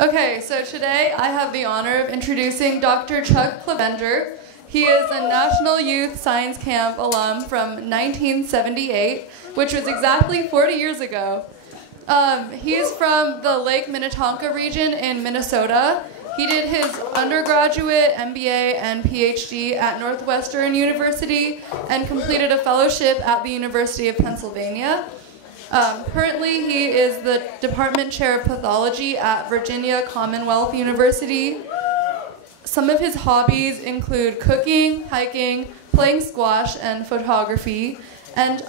Okay, so today I have the honor of introducing Dr. Chuck Clevenger. He is a National Youth Science Camp alum from 1978, which was exactly 40 years ago. He's from the Lake Minnetonka region in Minnesota. He did his undergraduate, MBA, and PhD at Northwestern University and completed a fellowship at the University of Pennsylvania. Currently, he is the Department Chair of Pathology at Virginia Commonwealth University. Some of his hobbies include cooking, hiking, playing squash, and photography. And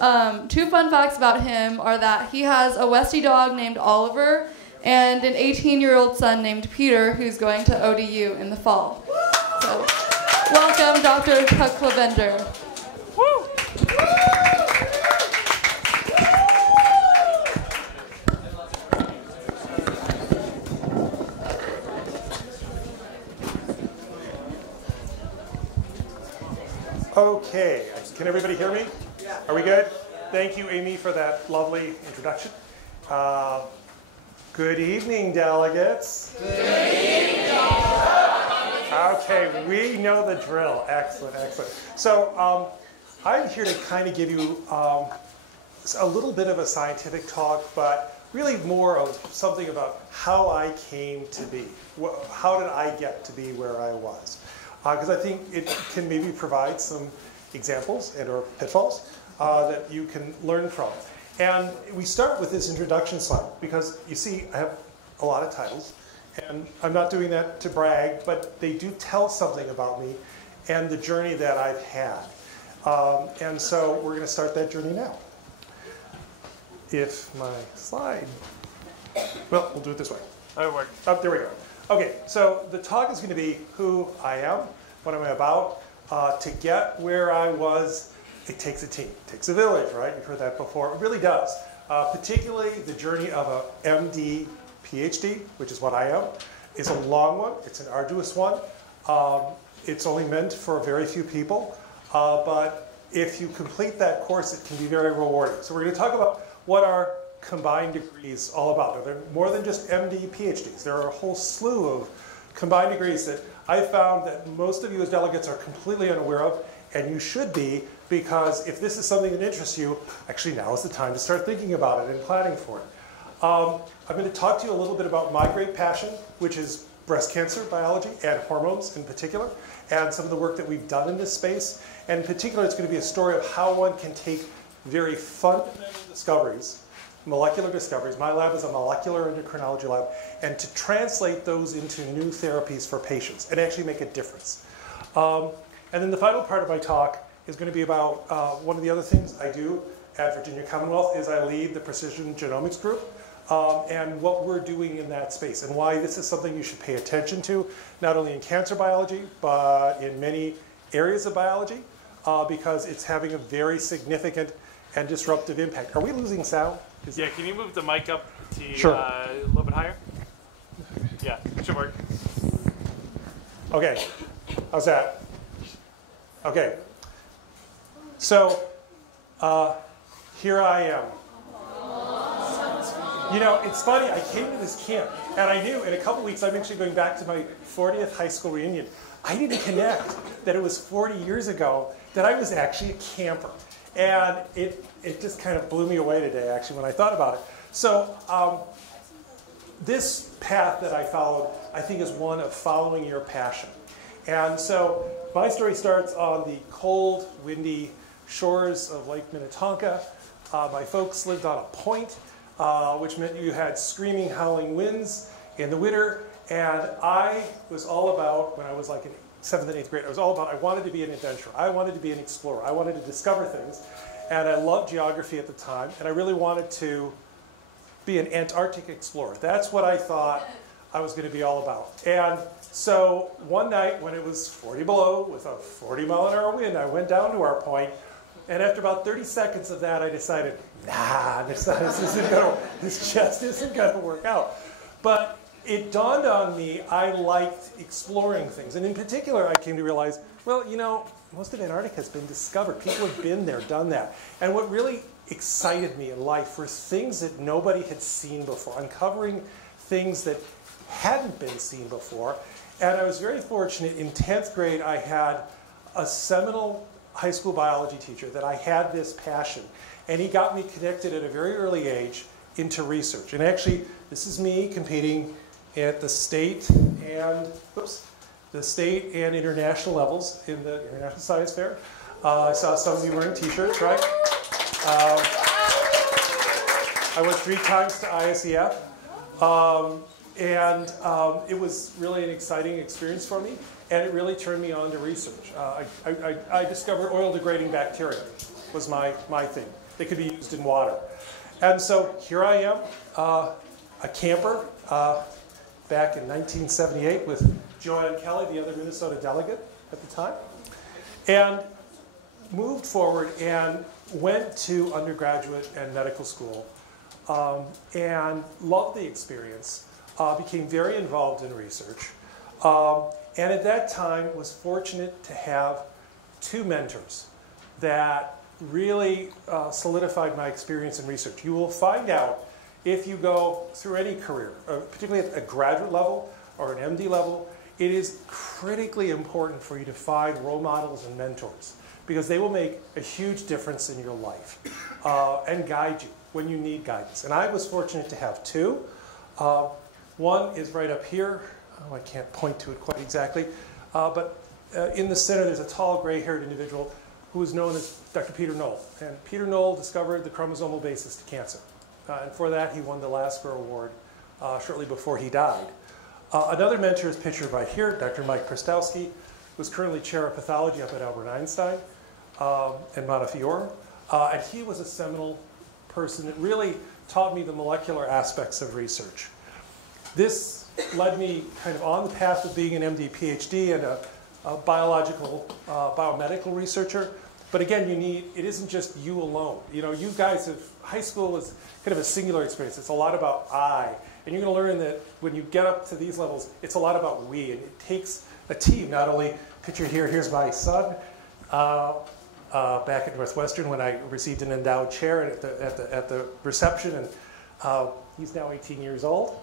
two fun facts about him are that he has a Westie dog named Oliver and an 18-year-old son named Peter who's going to ODU in the fall. So, welcome, Dr. Chuck Clevenger. Okay, can everybody hear me? Yeah. Are we good? Thank you, Amy, for that lovely introduction. Good evening, delegates. Good evening. Okay, we know the drill. Excellent, excellent. So I'm here to kind of give you a little bit of a scientific talk, but really more of something about how I came to be. How did I get to be where I was? Because I think it can maybe provide some examples and or pitfalls that you can learn from. And we start with this introduction slide because you see I have a lot of titles, and I'm not doing that to brag, but they do tell something about me and the journey that I've had. And so we're going to start that journey now. If my slide, well, we'll do it this way. Oh, there we go. Okay, so the talk is going to be who I am, what am I about. To get where I was, it takes a team. It takes a village, right? You've heard that before. It really does. Particularly the journey of a MD, PhD, which is what I am, is a long one. It's an arduous one. It's only meant for very few people. But if you complete that course, it can be very rewarding. So we're going to talk about what our combined degrees all about. They're more than just MD, PhDs. There are a whole slew of combined degrees that I found that most of you as delegates are completely unaware of, and you should be, because if this is something that interests you, actually now is the time to start thinking about it and planning for it. I'm going to talk to you a little bit about my great passion, which is breast cancer biology and hormones in particular, and some of the work that we've done in this space. And in particular, it's going to be a story of how one can take very fundamental discoveries, molecular discoveries. My lab is a molecular endocrinology lab, and to translate those into new therapies for patients and actually make a difference. And then the final part of my talk is going to be about one of the other things I do at Virginia Commonwealth is I lead the precision genomics group and what we're doing in that space and why this is something you should pay attention to, not only in cancer biology, but in many areas of biology, because it's having a very significant and disruptive impact. Are we losing sound? Yeah, can you move the mic up to sure. A little bit higher? Yeah, it should work. Okay, how's that? Okay, so here I am. You know, it's funny, I came to this camp, and I knew in a couple weeks I'm actually going back to my 40th high school reunion. I didn't connect that it was 40 years ago that I was actually a camper. And it just kind of blew me away today, actually, when I thought about it. So this path that I followed, I think, is one of following your passion. And so my story starts on the cold, windy shores of Lake Minnetonka. My folks lived on a point, which meant you had screaming, howling winds in the winter. And I was all about, when I was like in 7th and 8th grade, I wanted to be an adventurer. I wanted to be an explorer. I wanted to discover things. And I loved geography at the time. And I really wanted to be an Antarctic explorer. That's what I thought I was going to be all about. And so one night when it was 40 below with a 40-mile-an-hour wind, I went down to our point. And after about 30 seconds of that, I decided, nah, this just isn't going to work out. But it dawned on me I liked exploring things. And in particular, I came to realize, well, you know, most of Antarctica has been discovered. People have been there, done that. And what really excited me in life were things that nobody had seen before, uncovering things that hadn't been seen before. And I was very fortunate. In 10th grade, I had a seminal high school biology teacher that I had this passion. And he got me connected at a very early age into research. And actually, this is me competing at the state and, international levels in the International Science Fair. I saw some of you wearing t-shirts, right? I went 3 times to ISEF. It was really an exciting experience for me, and it really turned me on to research. I discovered oil-degrading bacteria was my thing. They could be used in water. And so here I am, a camper, back in 1978 with Joanne Kelly, the other Minnesota delegate at the time, and moved forward and went to undergraduate and medical school, and loved the experience. Became very involved in research, and at that time was fortunate to have 2 mentors that really solidified my experience in research. You will find out if you go through any career, particularly at a graduate level or an MD level, it is critically important for you to find role models and mentors, because they will make a huge difference in your life and guide you when you need guidance. And I was fortunate to have 2. One is right up here. Oh, I can't point to it quite exactly. But in the center, there's a tall, gray-haired individual who is known as Dr. Peter Knoll. And Peter Knoll discovered the chromosomal basis to cancer. And for that, he won the Lasker Award shortly before he died. Another mentor is pictured right here, Dr. Mike Krastowski, who's currently chair of pathology up at Albert Einstein in Montefiore. And he was a seminal person that really taught me the molecular aspects of research. This led me kind of on the path of being an MD, PhD, and a biological, biomedical researcher. But again, it isn't just you alone. You know, you guys have, high school is kind of a singular experience. It's a lot about I. And you're going to learn that when you get up to these levels, it's a lot about we. And it takes a team. Not only, picture here, here's my son back at Northwestern when I received an endowed chair at the reception. And he's now 18 years old.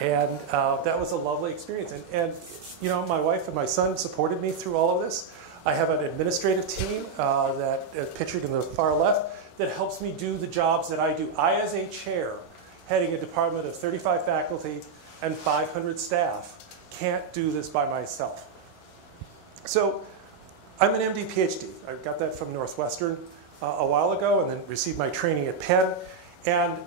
And that was a lovely experience. And you know, my wife and my son supported me through all of this. I have an administrative team that pictured in the far left that helps me do the jobs that I do. I, as a chair, heading a department of 35 faculty and 500 staff, can't do this by myself. So I'm an MD PhD. I got that from Northwestern a while ago, and then received my training at Penn. And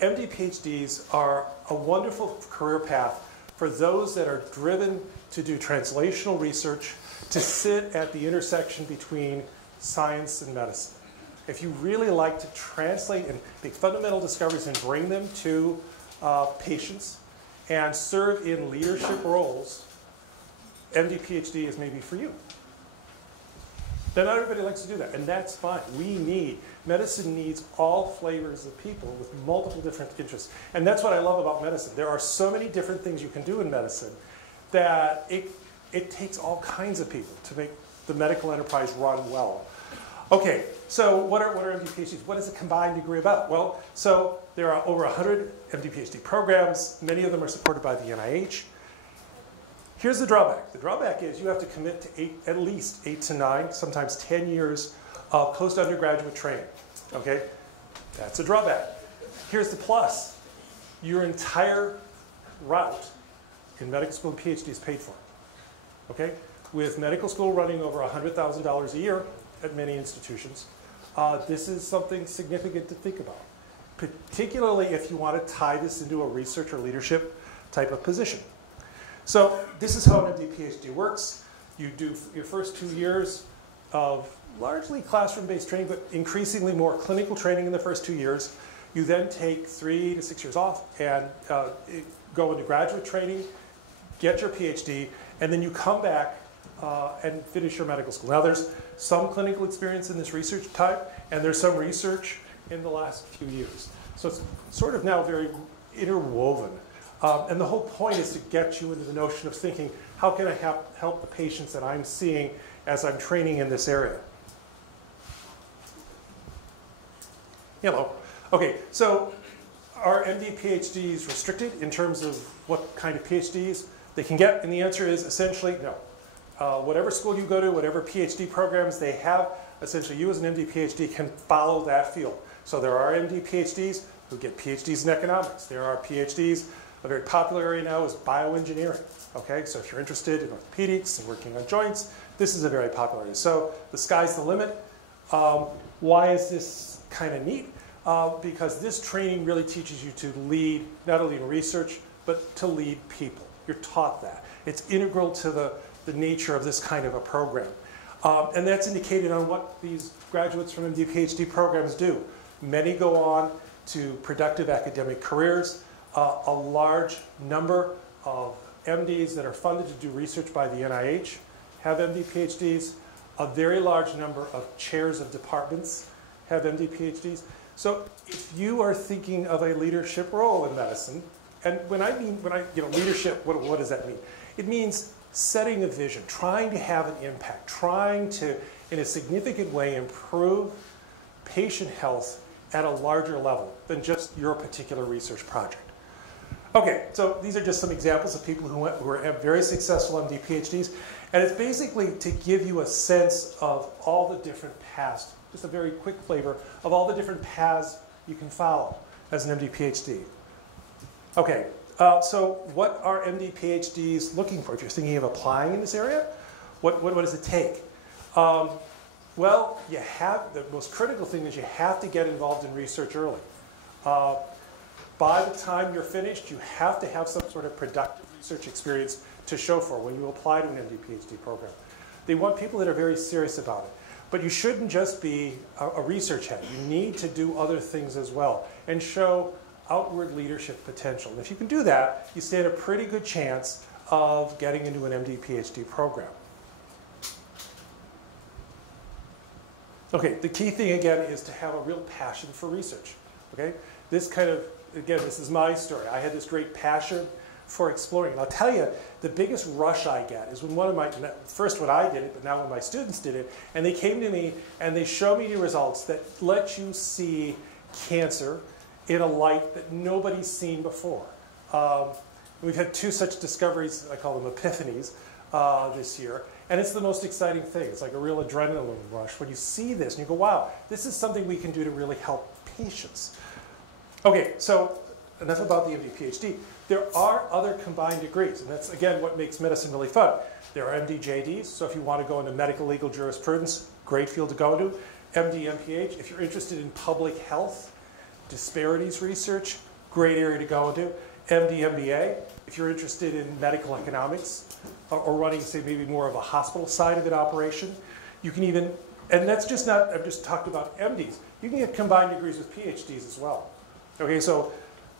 MD PhDs are a wonderful career path for those that are driven to do translational research, to sit at the intersection between science and medicine. If you really like to translate and make fundamental discoveries and bring them to patients and serve in leadership roles, MD PhD is maybe for you. Then not everybody likes to do that, and that's fine. Medicine needs all flavors of people with multiple different interests. And that's what I love about medicine. There are so many different things you can do in medicine that it takes all kinds of people to make the medical enterprise run well. Okay, so what are MD PhDs? What is a combined degree about? Well, so there are over 100 MD PhD programs. Many of them are supported by the NIH. Here's the drawback. The drawback is you have to commit to at least 8 to 9, sometimes 10 years of post-undergraduate training. Okay? That's a drawback. Here's the plus. Your entire route in medical school and PhD is paid for. Okay? With medical school running over $100,000 a year at many institutions, this is something significant to think about, particularly if you want to tie this into a research or leadership type of position. So this is how an MD PhD works. You do your first 2 years of largely classroom-based training, but increasingly more clinical training in the first 2 years. You then take 3 to 6 years off and go into graduate training, get your PhD, and then you come back and finish your medical school. Now there's some clinical experience in this research type, and there's some research in the last few years. So it's sort of now very interwoven. And the whole point is to get you into the notion of thinking, how can I help the patients that I'm seeing as I'm training in this area? Hello. Okay, so are MD PhDs restricted in terms of what kind of PhDs they can get? And the answer is essentially no. Whatever school you go to, whatever PhD programs they have, essentially you as an MD PhD can follow that field. So there are MD PhDs who get PhDs in economics. There are PhDs, a very popular area now is bioengineering. Okay, so if you're interested in orthopedics and working on joints, this is a very popular area. So the sky's the limit. Why is this kind of neat? Because this training really teaches you to lead, not only in research, but to lead people. You're taught that. It's integral to the nature of this kind of a program. And that's indicated on what these graduates from MD PhD programs do. Many go on to productive academic careers. A large number of MDs that are funded to do research by the NIH have MD PhDs. A very large number of chairs of departments have MD PhDs. So if you are thinking of a leadership role in medicine, and when I leadership, what does that mean? It means setting a vision, trying to have an impact, trying to, in a significant way, improve patient health at a larger level than just your particular research project. Okay, so these are just some examples of people who are very successful MD PhDs, and it's basically to give you a sense of all the different paths, just a very quick flavor of all the different paths you can follow as an MD PhD. Okay, so what are MD PhDs looking for? If you're thinking of applying in this area, what does it take? Well, the most critical thing is you have to get involved in research early. By the time you're finished, you have to have some sort of productive research experience to show for when you apply to an MD PhD program. They want people that are very serious about it. But you shouldn't just be a research head. You need to do other things as well and show outward leadership potential. And if you can do that, you stand a pretty good chance of getting into an MD PhD program. Okay, the key thing again is to have a real passion for research. Okay, this kind of, again, this is my story. I had this great passion for exploring. And I'll tell you, the biggest rush I get is when first when I did it, but now when my students did it, and they came to me and they show me the results that let you see cancer in a light that nobody's seen before. We've had 2 such discoveries, I call them epiphanies, this year. And it's the most exciting thing. It's like a real adrenaline rush when you see this and you go, wow, this is something we can do to really help patients. Okay, so enough about the MD PhD. There are other combined degrees, and that's, again, what makes medicine really fun. There are MD JDs, so if you want to go into medical legal jurisprudence, great field to go to. MD MPH, if you're interested in public health, disparities research, great area to go into. MD MBA, if you're interested in medical economics, or running, say, maybe more of a hospital side of an operation. You can even, and that's just not, I've just talked about MDs. You can get combined degrees with PhDs as well. Okay, so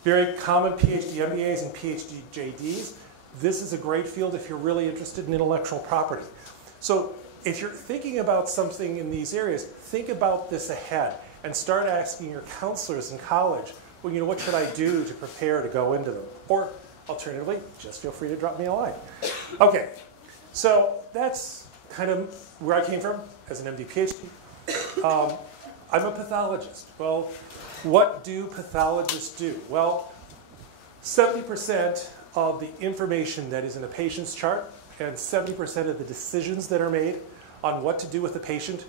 very common PhD MBAs and PhD JDs. This is a great field if you're really interested in intellectual property. So if you're thinking about something in these areas, think about this ahead and start asking your counselors in college, well, what should I do to prepare to go into them? Or alternatively, just feel free to drop me a line. Okay, so that's kind of where I came from as an MD PhD. I'm a pathologist. Well, what do pathologists do? Well, 70% of the information that is in a patient's chart and 70% of the decisions that are made on what to do with the patient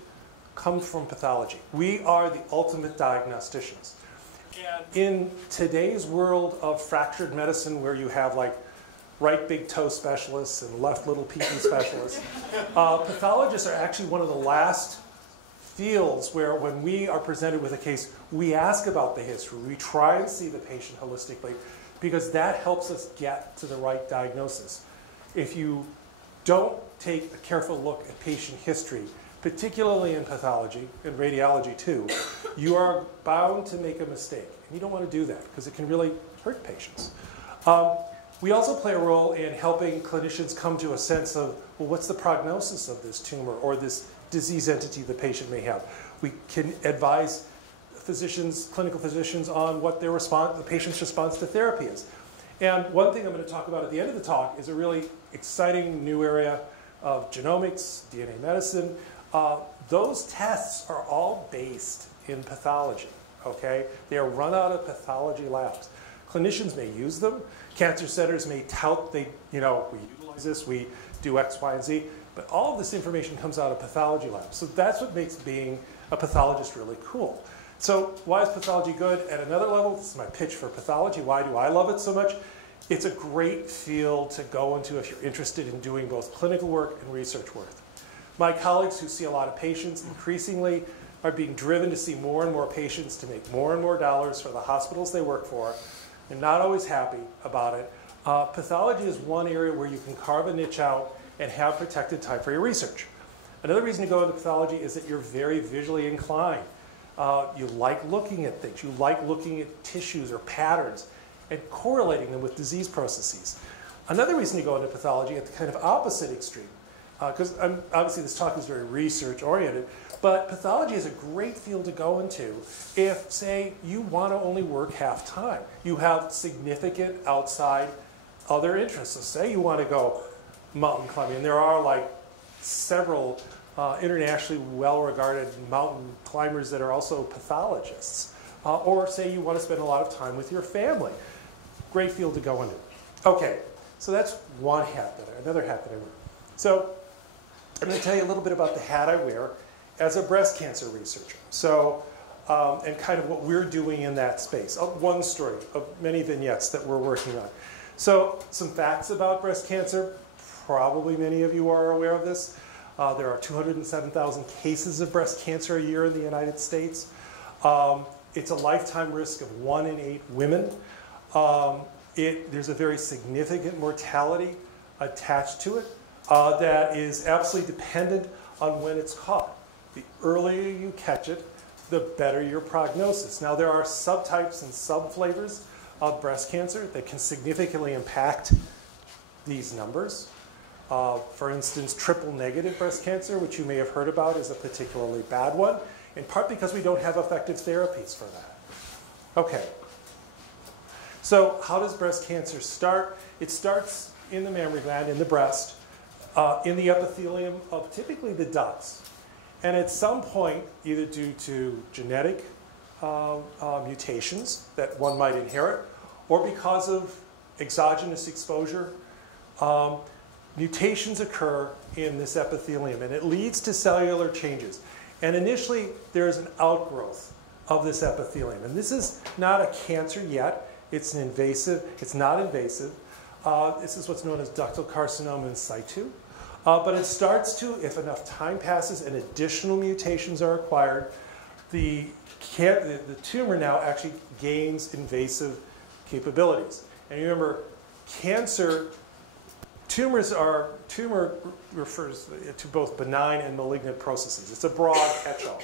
come from pathology. We are the ultimate diagnosticians. And in today's world of fractured medicine, where you have like right big toe specialists and left little pee-pee specialists, pathologists are actually one of the last fields where when we are presented with a case, we ask about the history. We try and see the patient holistically because that helps us get to the right diagnosis. If you don't take a careful look at patient history, particularly in pathology and radiology too, you are bound to make a mistake. And you don't want to do that because it can really hurt patients. We also play a role in helping clinicians come to a sense of, well, what's the prognosis of this tumor or this disease entity the patient may have. We can advise physicians, clinical physicians, on what their the patient's response to therapy is. And one thing I'm going to talk about at the end of the talk is a really exciting new area of genomics, DNA medicine. Those tests are all based in pathology. okay? They are run out of pathology labs. Clinicians may use them. Cancer centers may tout, we utilize this, we do X, Y, and Z. But all of this information comes out of pathology labs. So that's what makes being a pathologist really cool. So why is pathology good? At another level, this is my pitch for pathology. Why do I love it so much? It's a great field to go into if you're interested in doing both clinical work and research work. My colleagues who see a lot of patients increasingly are being driven to see more and more patients to make more and more dollars for the hospitals they work for. They're not always happy about it. Pathology is one area where you can carve a niche out and have protected time for your research. Another reason to go into pathology is that you're very visually inclined. You like looking at things. You like looking at tissues or patterns and correlating them with disease processes. Another reason to go into pathology at the kind of opposite extreme, because obviously this talk is very research oriented, but pathology is a great field to go into if, say, you want to only work half time. You have significant outside other interests. So say you want to go mountain climbing, and there are like several internationally well-regarded mountain climbers that are also pathologists. Or say you want to spend a lot of time with your family. Great field to go into. Okay, so that's one hat another hat that I wear. So I'm going to tell you a little bit about the hat I wear as a breast cancer researcher. So, and kind of what we're doing in that space. One story of many vignettes that we're working on. So some facts about breast cancer. Probably many of you are aware of this. There are 207,000 cases of breast cancer a year in the United States. It's a lifetime risk of 1 in 8 women. There's a very significant mortality attached to it that is absolutely dependent on when it's caught. The earlier you catch it, the better your prognosis. Now, there are subtypes and subflavors of breast cancer that can significantly impact these numbers. For instance, triple-negative breast cancer, which you may have heard about, is a particularly bad one, in part because we don't have effective therapies for that. Okay. So how does breast cancer start? It starts in the mammary gland, in the breast, in the epithelium of typically the ducts. And at some point, either due to genetic mutations that one might inherit, or because of exogenous exposure, mutations occur in this epithelium, and it leads to cellular changes. And initially, there's an outgrowth of this epithelium. And this is not a cancer yet. It's not invasive. This is what's known as ductal carcinoma in situ. But it starts to, if enough time passes and additional mutations are acquired, the tumor now actually gains invasive capabilities. And remember, tumor refers to both benign and malignant processes. It's a broad catch-all.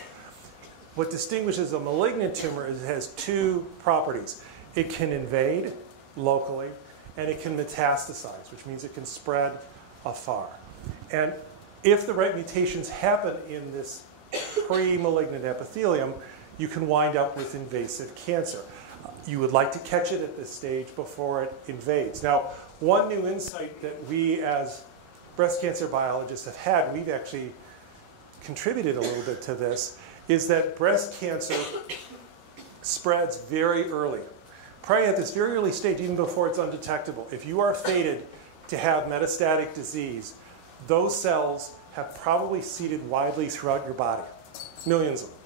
What distinguishes a malignant tumor is it has two properties. It can invade locally, and it can metastasize, which means it can spread afar. And if the right mutations happen in this pre-malignant epithelium, you can wind up with invasive cancer. You would like to catch it at this stage before it invades. Now, one new insight that we as breast cancer biologists have had, we've actually contributed a little bit to this, is that breast cancer spreads very early. Probably at this very early stage, even before it's undetectable. If you are fated to have metastatic disease, those cells have probably seeded widely throughout your body. Millions of them.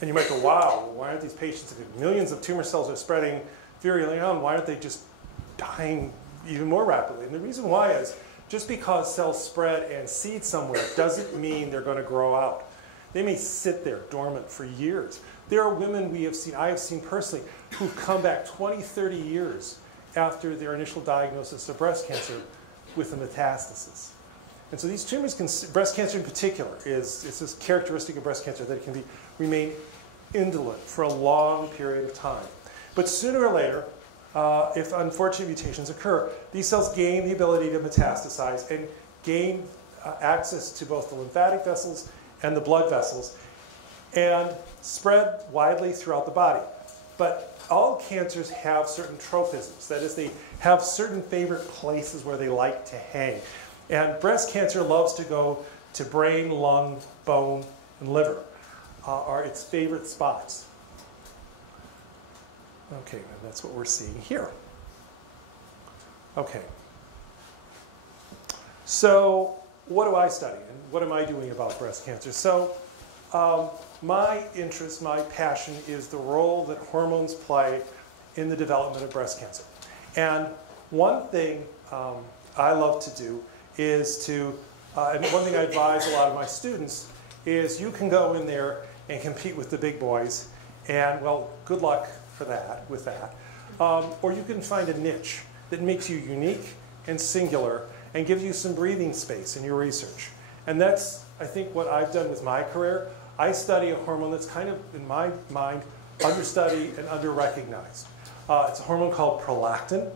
And you might go, wow, why aren't these patients, if millions of tumor cells are spreading very early on, why aren't they just dying even more rapidly? And the reason why is, just because cells spread and seed somewhere doesn't mean they're going to grow out. They may sit there dormant for years. There are women I have seen personally, who've come back 20, 30 years after their initial diagnosis of breast cancer with a metastasis. And so these tumors, breast cancer in particular, is this characteristic of breast cancer that it can remain indolent for a long period of time. But sooner or later, if unfortunate mutations occur, these cells gain the ability to metastasize and gain access to both the lymphatic vessels and the blood vessels and spread widely throughout the body. But all cancers have certain tropisms. That is, they have certain favorite places where they like to hang. And breast cancer loves to go to brain, lung, bone, and liver are its favorite spots. Okay, and that's what we're seeing here. Okay. So what do I study, and what am I doing about breast cancer? So my interest, my passion is the role that hormones play in the development of breast cancer. And one thing I love to do is to, and one thing I advise a lot of my students is you can go in there and compete with the big boys, and well, good luck for that, with that. Or you can find a niche that makes you unique and singular and gives you some breathing space in your research. And that's, I think, what I've done with my career. I study a hormone that's kind of, in my mind, understudied and under-recognized. It's a hormone called prolactin,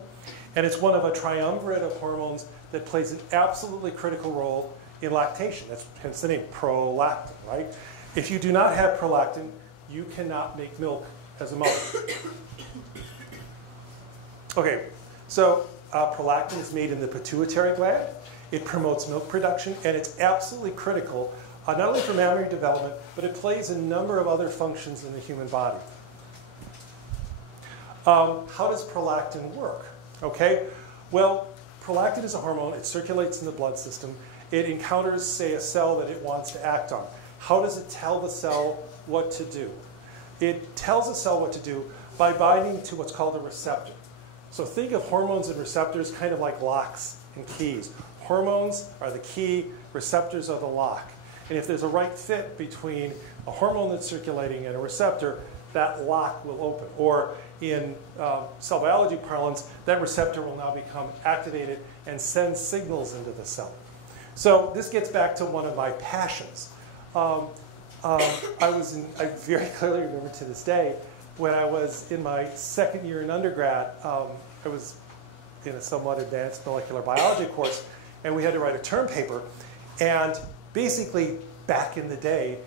and it's one of a triumvirate of hormones that plays an absolutely critical role in lactation. That's hence the name, prolactin, right? If you do not have prolactin, you cannot make milk as a mother. Okay, so prolactin is made in the pituitary gland. It promotes milk production, and it's absolutely critical, not only for mammary development, but it plays a number of other functions in the human body. How does prolactin work? Okay, well, prolactin is a hormone. It circulates in the blood system. It encounters, say, a cell that it wants to act on. How does it tell the cell what to do? It tells the cell what to do by binding to what's called a receptor. So think of hormones and receptors kind of like locks and keys. Hormones are the key, receptors are the lock. And if there's a right fit between a hormone that's circulating and a receptor, that lock will open. Or in cell biology parlance, that receptor will now become activated and send signals into the cell. So this gets back to one of my passions. I very clearly remember to this day, when I was in my second year in undergrad, I was in a somewhat advanced molecular biology course, and we had to write a term paper. And basically, back in the day,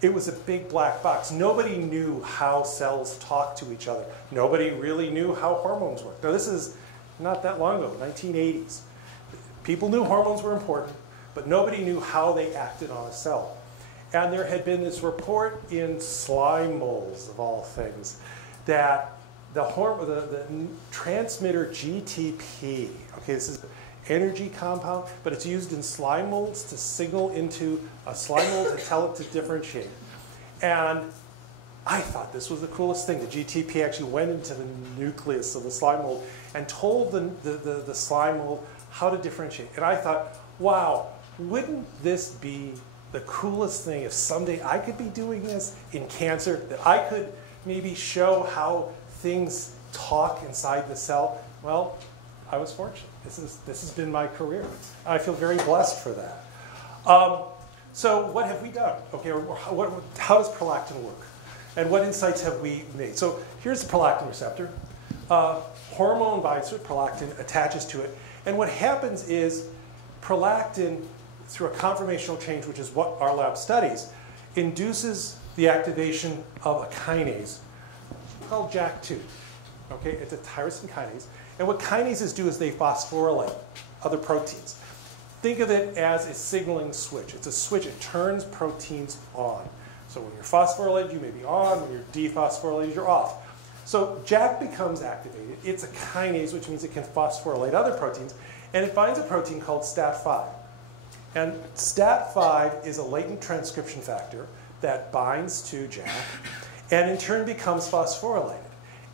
it was a big black box. Nobody knew how cells talk to each other. Nobody really knew how hormones work. Now, this is not that long ago, 1980s. People knew hormones were important, but nobody knew how they acted on a cell. And there had been this report in slime molds, of all things, that the transmitter GTP, okay, this is an energy compound, but it's used in slime molds to signal into a slime mold to tell it to differentiate. And I thought this was the coolest thing. The GTP actually went into the nucleus of the slime mold and told the slime mold how to differentiate. And I thought, wow, wouldn't this be the coolest thing if someday I could be doing this in cancer, that I could maybe show how things talk inside the cell? Well, I was fortunate. This has been my career. I feel very blessed for that. So what have we done? Okay, how does prolactin work? And what insights have we made? So here's the prolactin receptor. Hormone binds to it, prolactin attaches to it. And what happens is prolactin, through a conformational change, which is what our lab studies, induces the activation of a kinase called JAK2. Okay, it's a tyrosine kinase. And what kinases do is they phosphorylate other proteins. Think of it as a signaling switch. It's a switch. It turns proteins on. So when you're phosphorylated, you may be on. When you're dephosphorylated, you're off. So JAK becomes activated. It's a kinase, which means it can phosphorylate other proteins. And it binds a protein called STAT5. And STAT5 is a latent transcription factor that binds to JAK and in turn becomes phosphorylated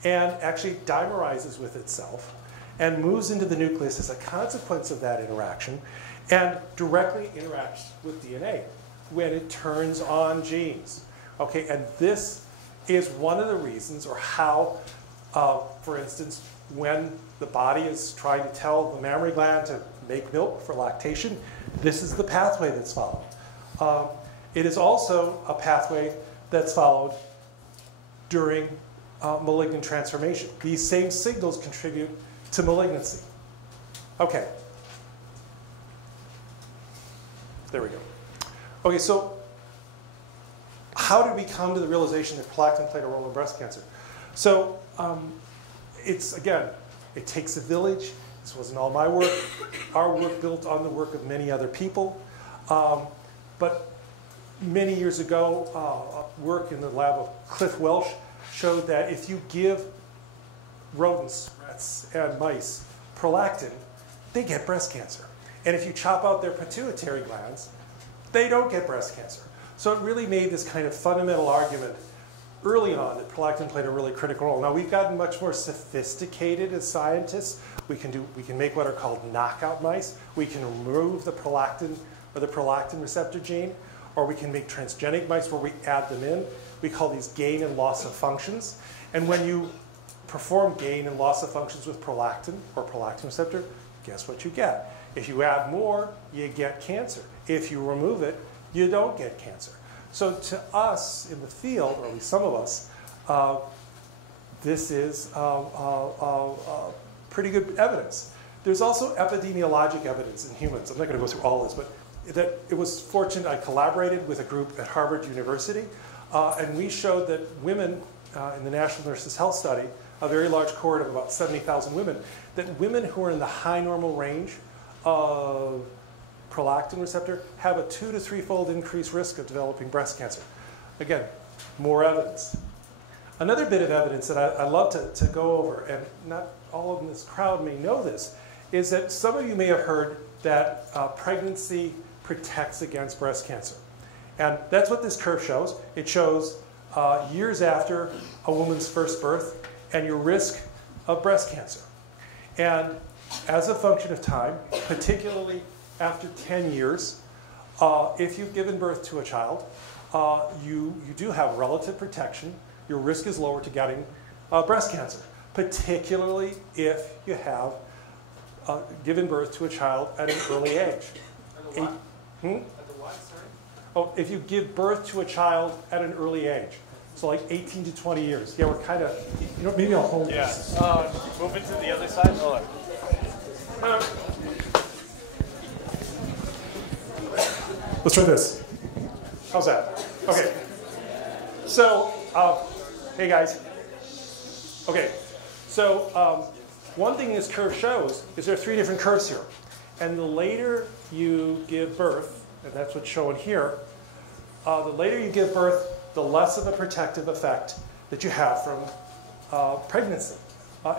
and actually dimerizes with itself and moves into the nucleus as a consequence of that interaction and directly interacts with DNA when it turns on genes. Okay, and this is one of the reasons, or how, for instance, when the body is trying to tell the mammary gland to make milk for lactation, this is the pathway that's followed. It is also a pathway that's followed during malignant transformation. These same signals contribute to malignancy. Okay. There we go. Okay, so how did we come to the realization that prolactin played a role in breast cancer? So it's, again, it takes a village. This wasn't all my work. Our work built on the work of many other people. But many years ago, work in the lab of Cliff Welsh showed that if you give rodents, rats, and mice prolactin, they get breast cancer. And if you chop out their pituitary glands, they don't get breast cancer. So it really made this kind of fundamental argument early on that prolactin played a really critical role. Now we've gotten much more sophisticated as scientists. We can make what are called knockout mice. We can remove the prolactin or the prolactin receptor gene, or we can make transgenic mice where we add them in. We call these gain and loss of functions. And when you perform gain and loss of functions with prolactin or prolactin receptor, guess what you get? If you add more, you get cancer. If you remove it, you don't get cancer. So to us in the field, or at least some of us, this is pretty good evidence. There's also epidemiologic evidence in humans. I'm not going to go through all this, but that it was fortunate I collaborated with a group at Harvard University, and we showed that women in the National Nurses Health Study, a very large cohort of about 70,000 women, that women who are in the high normal range of prolactin receptor have a 2- to 3-fold increased risk of developing breast cancer. Again, more evidence. Another bit of evidence that I love to go over, and not all of this crowd may know this, is that some of you may have heard that pregnancy protects against breast cancer. And that's what this curve shows. It shows years after a woman's first birth and your risk of breast cancer. And as a function of time, particularly after 10 years, if you've given birth to a child, you do have relative protection. Your risk is lower to getting breast cancer, particularly if you have given birth to a child at an early age. At the what? At the what, sorry? Oh, if you give birth to a child at an early age. So like 18 to 20 years. Yeah, we're kind of, you know, maybe I'll hold this. Move it to the other side. Oh, let's try this. How's that? Okay. So, hey guys. Okay. So, one thing this curve shows is there are 3 different curves here. And the later you give birth, and that's what's shown here, the later you give birth, the less of a protective effect that you have from pregnancy.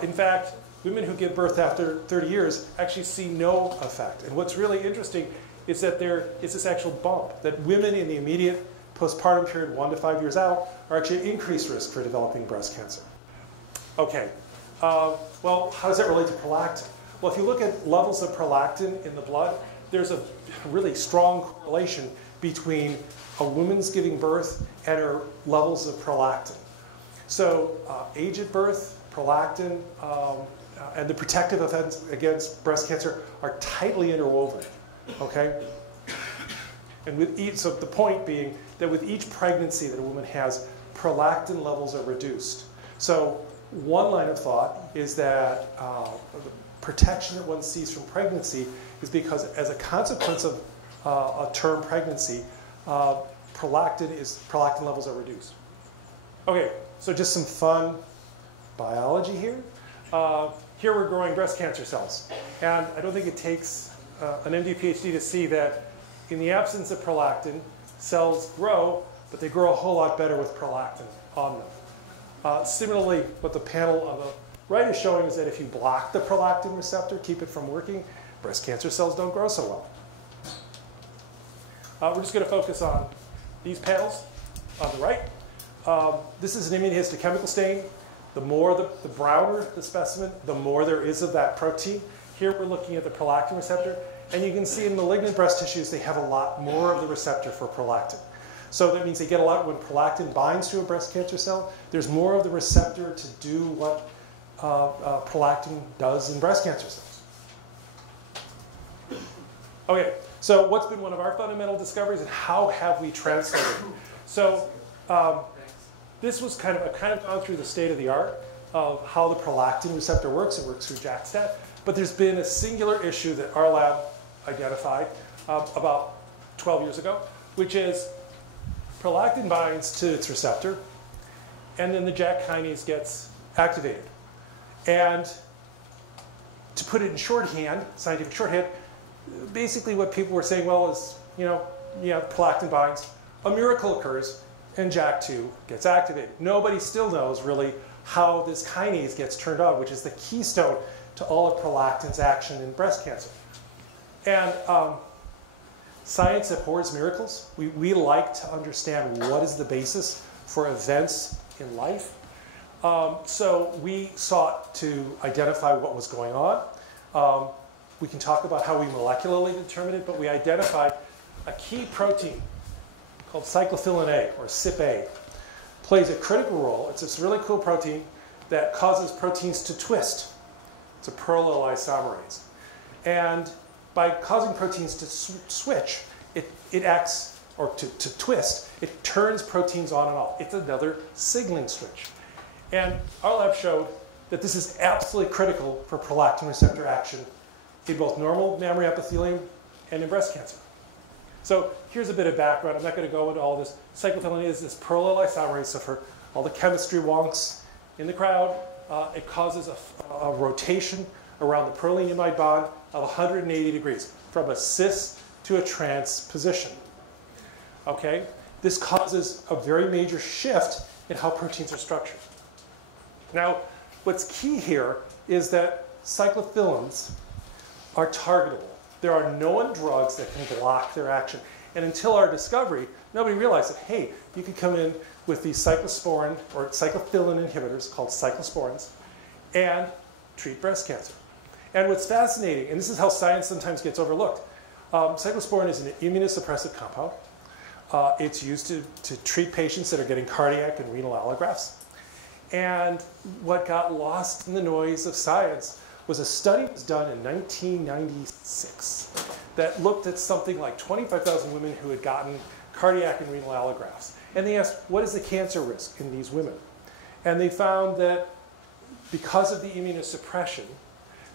In fact, women who give birth after 30 years actually see no effect. And what's really interesting is that there is this actual bump, that women in the immediate postpartum period, 1 to 5 years out, are actually at increased risk for developing breast cancer. Okay, well, how does that relate to prolactin? Well, if you look at levels of prolactin in the blood, there's a really strong correlation between a woman's giving birth and her levels of prolactin. So age at birth, prolactin, and the protective effects against breast cancer are tightly interwoven, okay? And with each, so the point being that with each pregnancy that a woman has, prolactin levels are reduced. So one line of thought is that the protection that one sees from pregnancy is because as a consequence of a term pregnancy, prolactin levels are reduced. Okay, so just some fun biology here. Here we're growing breast cancer cells. And I don't think it takes an MD PhD to see that in the absence of prolactin, cells grow, but they grow a whole lot better with prolactin on them. Similarly, what the panel on the right is showing is that if you block the prolactin receptor, keep it from working, breast cancer cells don't grow so well. We're just going to focus on these panels on the right. This is an immunohistochemical stain. The more the browner the specimen, the more there is of that protein. Here we're looking at the prolactin receptor. And you can see in malignant breast tissues, they have a lot more of the receptor for prolactin. So that means they get a lot, when prolactin binds to a breast cancer cell, there's more of the receptor to do what prolactin does in breast cancer cells. Okay, so what's been one of our fundamental discoveries and how have we translated it? So this was kind of gone through the state of the art of how the prolactin receptor works. It works through JAK-STAT. But there's been a singular issue that our lab identified about 12 years ago, which is prolactin binds to its receptor, and then the JAK kinase gets activated. And to put it in shorthand, scientific shorthand, basically what people were saying, well, is, prolactin binds, a miracle occurs, and JAK2 gets activated. Nobody still knows really how this kinase gets turned on, which is the keystone to all of prolactin's action in breast cancer. And science abhors miracles. We like to understand what is the basis for events in life. So we sought to identify what was going on. We can talk about how we molecularly determined it, but we identified a key protein called cyclophilin A, or CYP-A, plays a critical role. It's this really cool protein that causes proteins to twist. It's a pearl-isomerase. And by causing proteins to switch, it acts, or to twist, it turns proteins on and off. It's another signaling switch. And our lab showed that this is absolutely critical for prolactin receptor action in both normal mammary epithelium and in breast cancer. So here's a bit of background. I'm not going to go into all this. Cyclophilin A is this pearl-isomerase, so for all the chemistry wonks in the crowd, it causes a rotation around the proline imide bond of 180 degrees, from a cis to a trans position. Okay? This causes a very major shift in how proteins are structured. Now, what's key here is that cyclophilins are targetable. There are known drugs that can block their action. And until our discovery, nobody realized that, hey, you could come in with these cyclosporin or cyclophilin inhibitors called cyclosporins and treat breast cancer. And what's fascinating, and this is how science sometimes gets overlooked, cyclosporin is an immunosuppressive compound. It's used to treat patients that are getting cardiac and renal allografts. And what got lost in the noise of science was a study that was done in 1996 that looked at something like 25,000 women who had gotten cardiac and renal allografts. And they asked, what is the cancer risk in these women? And they found that because of the immunosuppression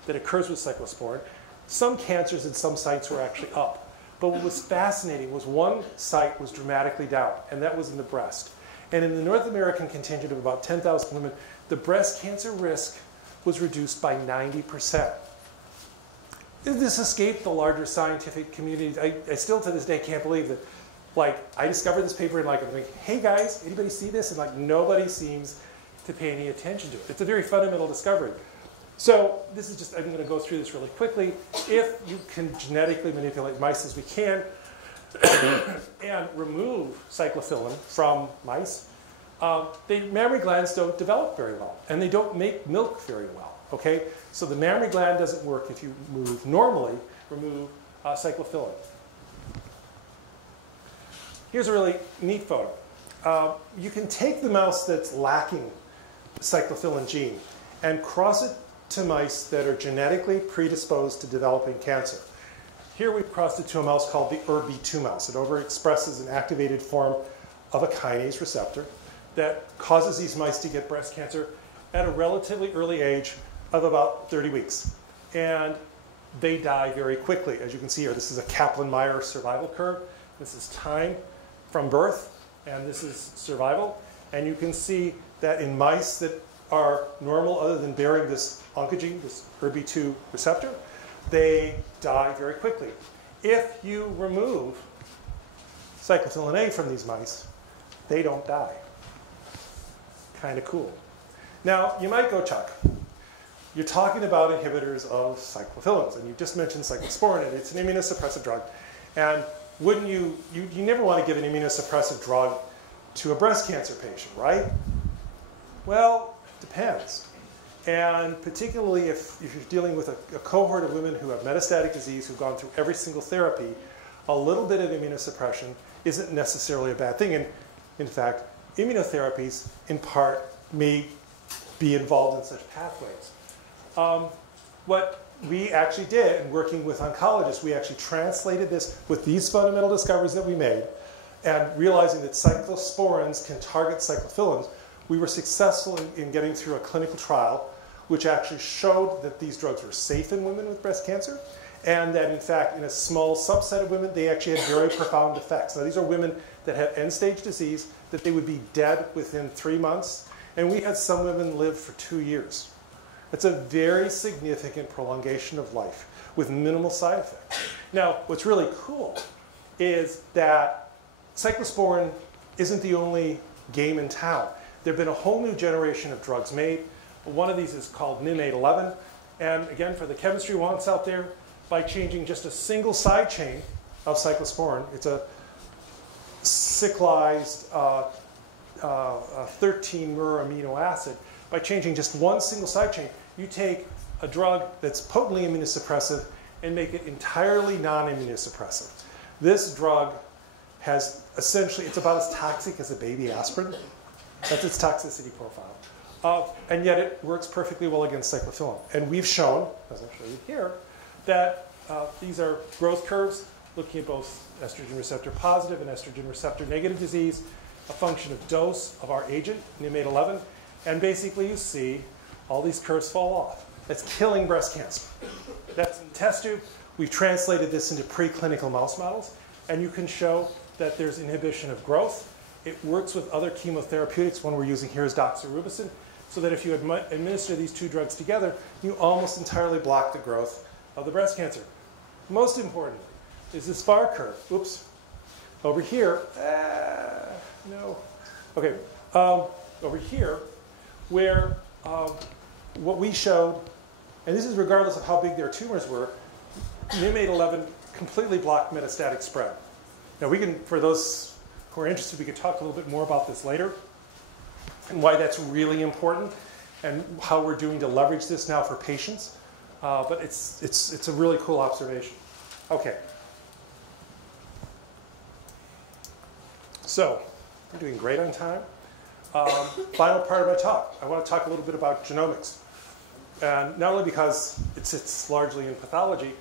that occurs with cyclosporin, some cancers in some sites were actually up. But what was fascinating was one site was dramatically down, and that was in the breast. And in the North American contingent of about 10,000 women, the breast cancer risk was reduced by 90%. This escaped the larger scientific community. I still to this day can't believe that, like, I discovered this paper and I'm like, hey guys, anybody see this? And like, nobody seems to pay any attention to it. It's a very fundamental discovery. So this is just, I'm going to go through this really quickly. If you can genetically manipulate mice as we can and remove cyclophilin from mice, the mammary glands don't develop very well, and they don't make milk very well, okay? So the mammary gland doesn't work if you remove cyclophilin. Here's a really neat photo. You can take the mouse that's lacking the cyclophilin gene and cross it to mice that are genetically predisposed to developing cancer. Here we've crossed it to a mouse called the ERB2 mouse. It overexpresses an activated form of a kinase receptor that causes these mice to get breast cancer at a relatively early age of about 30 weeks. And they die very quickly. As you can see here, this is a Kaplan-Meier survival curve. This is time from birth, and this is survival. And you can see that in mice that are normal other than bearing this oncogene, this ERB2 receptor, they die very quickly. If you remove cyclophilin A from these mice, they don't die. Kind of cool. Now, you might go, Chuck, you're talking about inhibitors of cyclophilins, and you just mentioned cyclosporin, and it's an immunosuppressive drug. And wouldn't you never want to give an immunosuppressive drug to a breast cancer patient, right? Well, depends. And particularly if you're dealing with a cohort of women who have metastatic disease, who've gone through every single therapy, a little bit of immunosuppression isn't necessarily a bad thing. And in fact, immunotherapies, in part, may be involved in such pathways. What we actually did, in working with oncologists, we actually translated this with these fundamental discoveries that we made, and realizing that cyclosporins can target cyclophilins, we were successful in getting through a clinical trial which actually showed that these drugs were safe in women with breast cancer, and that in fact in a small subset of women they actually had very profound effects. Now these are women that had end-stage disease, that they would be dead within 3 months, and we had some women live for 2 years. That's a very significant prolongation of life with minimal side effects. Now what's really cool is that cyclosporin isn't the only game in town. there have been a whole new generation of drugs made. One of these is called NIM-811. And again, for the chemistry wonks out there, by changing just a single side chain of cyclosporin, it's a cyclized 13-mer amino acid. By changing just one single side chain, you take a drug that's potently immunosuppressive and make it entirely non-immunosuppressive. This drug has essentially, it's about as toxic as a baby aspirin. That's its toxicity profile. And yet it works perfectly well against cyclophilin. And we've shown, as I'll show you here, that these are growth curves looking at both estrogen receptor positive and estrogen receptor negative disease, a function of dose of our agent, NIM-811. And basically you see all these curves fall off. That's killing breast cancer. That's in the test tube. We've translated this into preclinical mouse models. And you can show that there's inhibition of growth. It works with other chemotherapeutics. One we're using here is doxorubicin, so that if you administer these two drugs together, you almost entirely block the growth of the breast cancer. Most importantly is this bar curve. Oops. Over here, no. Okay, over here, where what we showed, and this is regardless of how big their tumors were, NIM-811 completely blocked metastatic spread. Now we can, for those who are interested, we could talk a little bit more about this later and why that's really important and how we're doing to leverage this now for patients. But it's a really cool observation. Okay. So, we're doing great on time. Final part of my talk. I want to talk a little bit about genomics. And not only because it sits largely in pathology,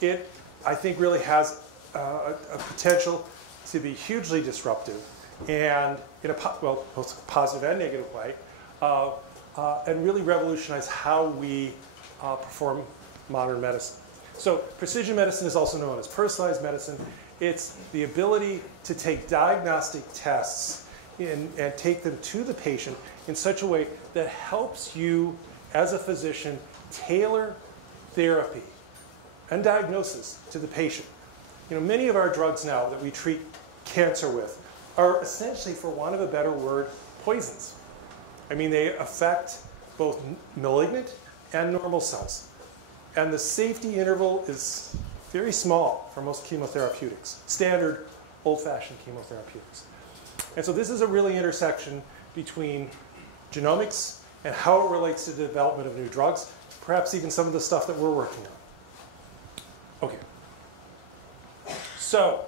it, I think, really has a potential to be hugely disruptive and in a both positive and negative way, and really revolutionize how we perform modern medicine. So precision medicine is also known as personalized medicine. It's the ability to take diagnostic tests and take them to the patient in such a way that helps you, as a physician, tailor therapy and diagnosis to the patient. You know, many of our drugs now that we treat cancer with are essentially, for want of a better word, poisons. I mean, they affect both malignant and normal cells. And the safety interval is very small for most chemotherapeutics, standard old-fashioned chemotherapeutics. And so this is a really intersection between genomics and how it relates to the development of new drugs, perhaps even some of the stuff that we're working on. Okay. So,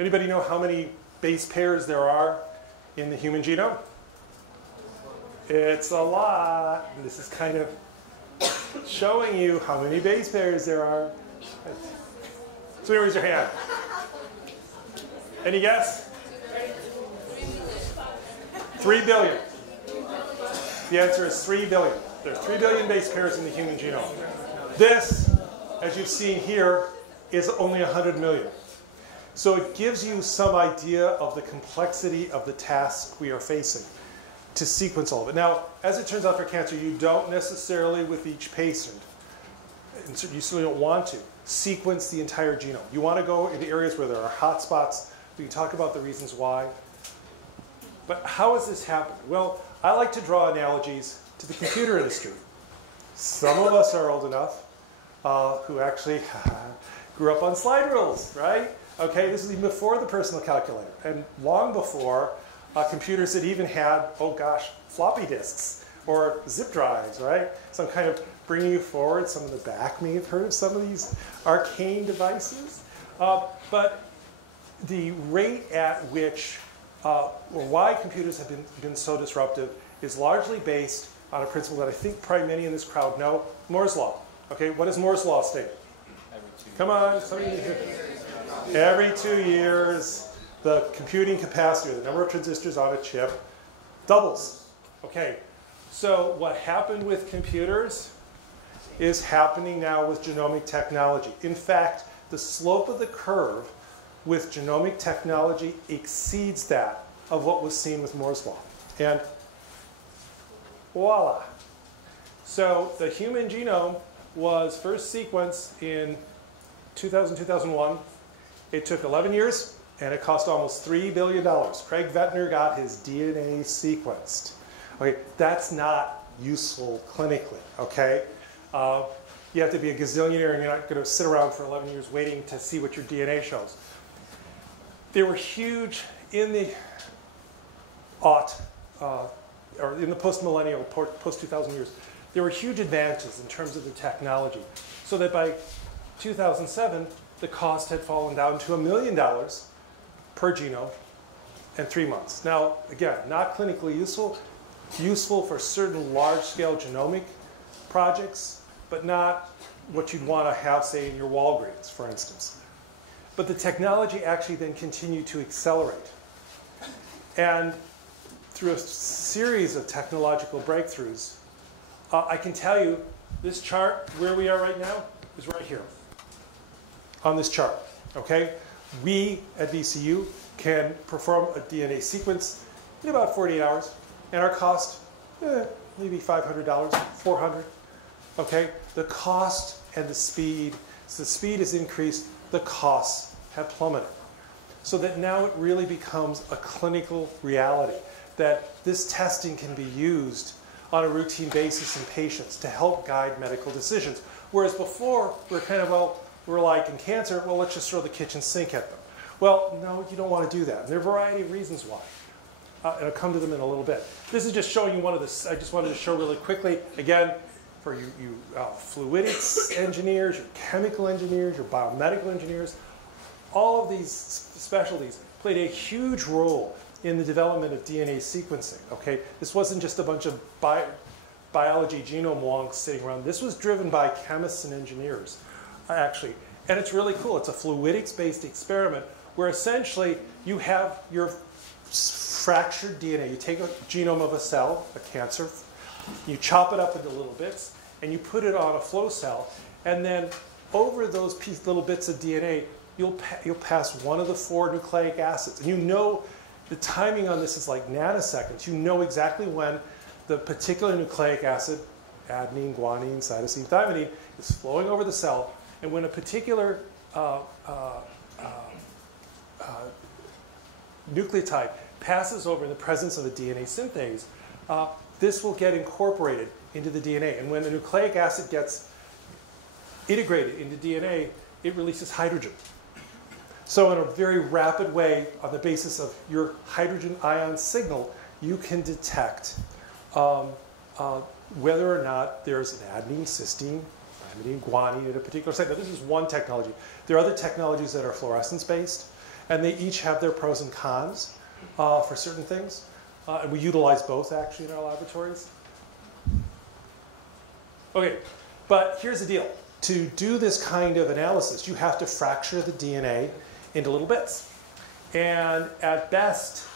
anybody know how many base pairs there are in the human genome? It's a lot. And this is kind of showing you how many base pairs there are. So raise your hand. Any guess? 3 billion. The answer is 3 billion. There's 3 billion base pairs in the human genome. This, as you've seen here, is only 100 million. So it gives you some idea of the complexity of the task we are facing to sequence all of it. Now, as it turns out for cancer, you don't necessarily, with each patient, and you certainly don't want to, sequence the entire genome. You want to go into areas where there are hot spots. We can talk about the reasons why. But how has this happened? Well, I like to draw analogies to the computer industry. Some of us are old enough who actually grew up on slide rules, right? Okay, this is even before the personal calculator, and long before computers had even had, oh gosh, floppy disks or zip drives, right? So I'm kind of bringing you forward. Some of the back may have heard of some of these arcane devices. But the rate at which, or why computers have been so disruptive is largely based on a principle that I think probably many in this crowd know, Moore's Law. Okay, what does Moore's Law state? Come on, somebody. Every 2 years, the computing capacity, or the number of transistors on a chip, doubles. Okay, so what happened with computers is happening now with genomic technology. In fact, the slope of the curve with genomic technology exceeds that of what was seen with Moore's Law. And voila. So the human genome was first sequenced in 2000, 2001. It took 11 years and it cost almost $3 billion. Craig Ventner got his DNA sequenced. Okay, that's not useful clinically, okay? You have to be a gazillionaire and you're not going to sit around for 11 years waiting to see what your DNA shows. They were huge in the or in the post-millennial, post-2000 years. There were huge advances in terms of the technology, so that by 2007, the cost had fallen down to $1 million per genome in 3 months. Now, again, not clinically useful for certain large-scale genomic projects, but not what you'd want to have, say, in your Walgreens, for instance. But the technology actually then continued to accelerate. And through a series of technological breakthroughs, I can tell you this chart, where we are right now, is right here on this chart, okay? We at VCU can perform a DNA sequence in about 48 hours, and our cost, maybe $500, $400, okay? The cost and the speed, so the speed has increased, the costs have plummeted. So that now it really becomes a clinical reality, that this testing can be used on a routine basis in patients to help guide medical decisions. Whereas before, we're kind of, well, we're like in cancer, well, let's just throw the kitchen sink at them. Well, no, you don't want to do that. And there are a variety of reasons why. And I'll come to them in a little bit. This is just showing you one of the, I just wanted to show really quickly, again, for you fluidics engineers, your chemical engineers, your biomedical engineers, all of these specialties played a huge role in the development of DNA sequencing, okay? This wasn't just a bunch of biology genome wonks sitting around. This was driven by chemists and engineers, actually. And it's really cool. It's a fluidics-based experiment where essentially you have your fractured DNA. You take a genome of a cell, a cancer, you chop it up into little bits, and you put it on a flow cell, and then over those little bits of DNA, you'll pass one of the 4 nucleic acids. And you know the timing on this is like nanoseconds. You know exactly when the particular nucleic acid, adenine, guanine, cytosine, thymidine, is flowing over the cell. And when a particular nucleotide passes over in the presence of a DNA synthase, this will get incorporated into the DNA. And when the nucleic acid gets integrated into DNA, it releases hydrogen. So in a very rapid way, on the basis of your hydrogen ion signal, you can detect whether or not there's an adenine, cysteine, thymidine, guanine at a particular site. Now, this is one technology. There are other technologies that are fluorescence-based, and they each have their pros and cons for certain things. And we utilize both, actually, in our laboratories. Okay, but here's the deal. To do this kind of analysis, you have to fracture the DNA into little bits. And at best,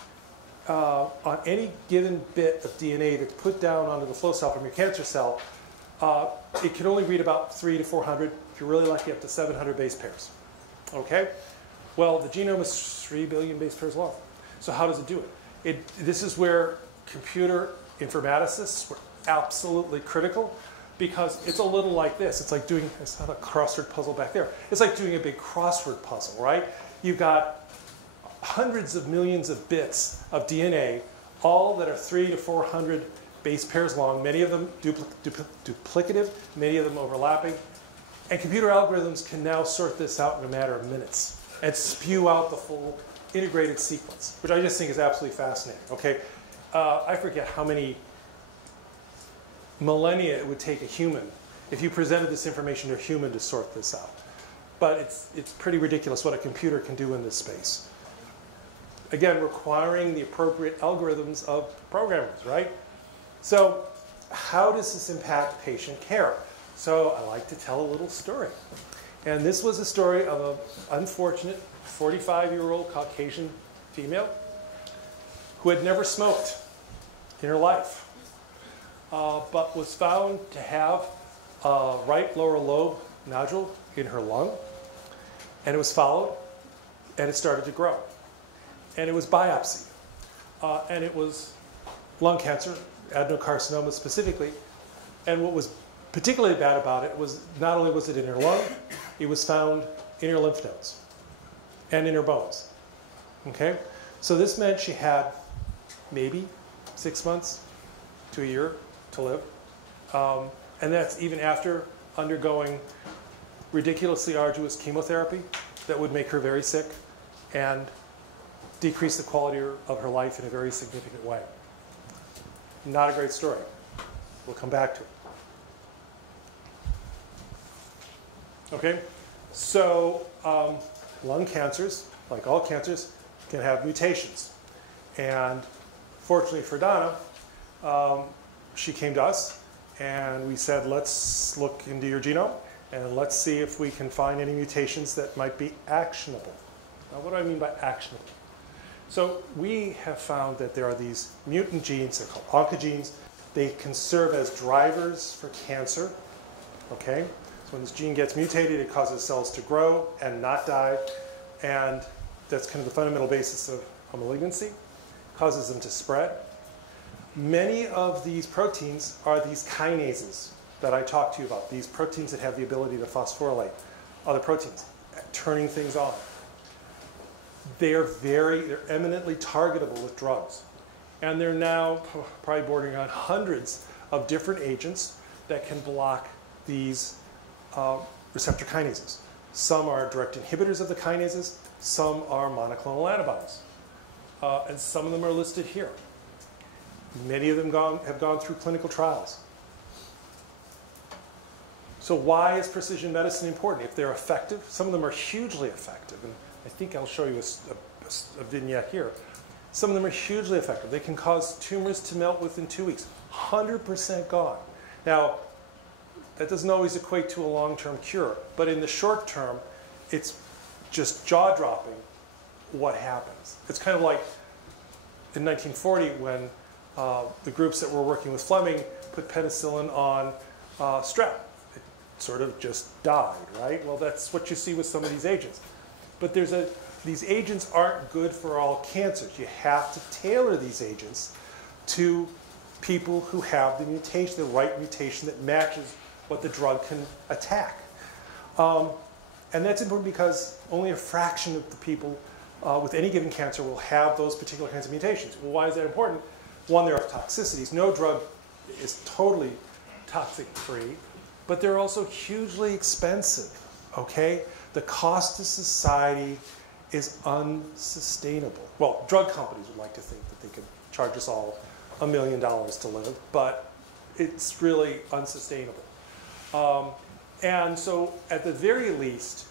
on any given bit of DNA that's put down onto the flow cell from your cancer cell, it can only read about 300 to 400, if you're really lucky, up to 700 base pairs. Okay? Well, the genome is 3 billion base pairs long. So how does it do it? This is where computer informaticists were absolutely critical, because it's a little like this. It's like doing, it's not a crossword puzzle back there. It's like doing a big crossword puzzle, right? You've got hundreds of millions of bits of DNA, all that are 300 to 400 base pairs long, many of them duplicative, many of them overlapping. And computer algorithms can now sort this out in a matter of minutes and spew out the full integrated sequence, which I just think is absolutely fascinating. Okay, I forget how many millennia it would take a human if you presented this information to a human to sort this out. But it's pretty ridiculous what a computer can do in this space. Again, requiring the appropriate algorithms of programmers, right? So how does this impact patient care? So I like to tell a little story. And this was a story of an unfortunate 45-year-old Caucasian female who had never smoked in her life, but was found to have a right lower lobe nodule in her lung. And it was followed, and it started to grow. And it was biopsy. And it was lung cancer, adenocarcinoma specifically. And what was particularly bad about it was not only was it in her lung, it was found in her lymph nodes and in her bones. Okay? So this meant she had maybe 6 months to a year to live. And that's even after undergoing ridiculously arduous chemotherapy that would make her very sick and decrease the quality of her life in a very significant way. Not a great story. We'll come back to it. Okay? So lung cancers, like all cancers, can have mutations. And fortunately for Donna, she came to us and we said, let's look into your genome and let's see if we can find any mutations that might be actionable. Now, what do I mean by actionable? So we have found that there are these mutant genes, they're called oncogenes. They can serve as drivers for cancer. Okay? So when this gene gets mutated, it causes cells to grow and not die. And that's kind of the fundamental basis of a malignancy. Causes them to spread. Many of these proteins are these kinases that I talked to you about. These proteins that have the ability to phosphorylate other proteins, turning things on. They're eminently targetable with drugs. And they're now probably bordering on hundreds of different agents that can block these receptor kinases. Some are direct inhibitors of the kinases. Some are monoclonal antibodies. And some of them are listed here. Many of them have gone through clinical trials. So why is precision medicine important? If they're effective, some of them are hugely effective. And I think I'll show you a vignette here. Some of them are hugely effective. They can cause tumors to melt within 2 weeks. 100% gone. Now, that doesn't always equate to a long-term cure. But in the short term, it's just jaw-dropping what happens. It's kind of like in 1940 when the groups that were working with Fleming put penicillin on strep. It sort of just died, right? Well, that's what you see with some of these agents. But these agents aren't good for all cancers. You have to tailor these agents to people who have the mutation, the right mutation that matches what the drug can attack. And that's important because only a fraction of the people with any given cancer will have those particular kinds of mutations. Well, why is that important? One, there are toxicities. No drug is totally toxic-free, but they're also hugely expensive, okay? The cost to society is unsustainable. Well, drug companies would like to think that they could charge us all $1 million to live, but it's really unsustainable. And so at the very least,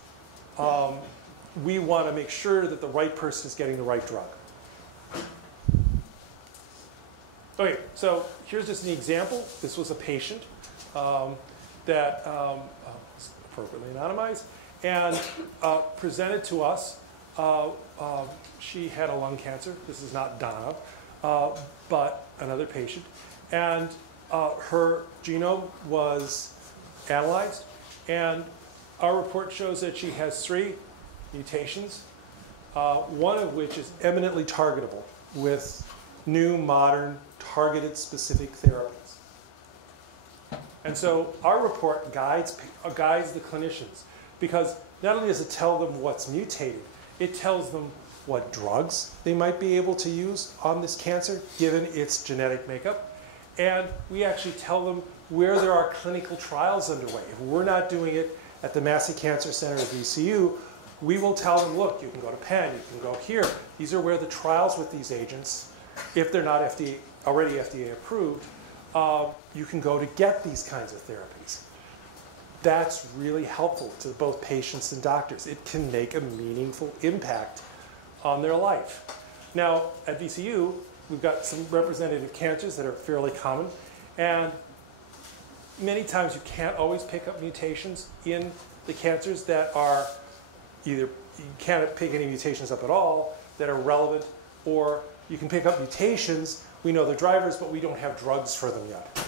we want to make sure that the right person is getting the right drug. Okay, so here's just an example. This was a patient that was appropriately anonymized and presented to us. She had a lung cancer. This is not Donna, but another patient. And her genome was analyzed, and our report shows that she has 3 mutations, one of which is eminently targetable with new, modern, targeted, specific therapies. And so our report guides the clinicians, because not only does it tell them what's mutated, it tells them what drugs they might be able to use on this cancer, given its genetic makeup. And we actually tell them where there are clinical trials underway. If we're not doing it at the Massey Cancer Center at VCU, we will tell them, look, you can go to Penn, you can go here. These are where the trials with these agents, if they're not already FDA approved, you can go to get these kinds of therapies. That's really helpful to both patients and doctors. It can make a meaningful impact on their life. Now, at VCU, we've got some representative cancers that are fairly common, and many times you can't always pick up mutations in the cancers that are either, you can't pick any mutations up at all that are relevant, or you can pick up mutations, we know the drivers, but we don't have drugs for them yet.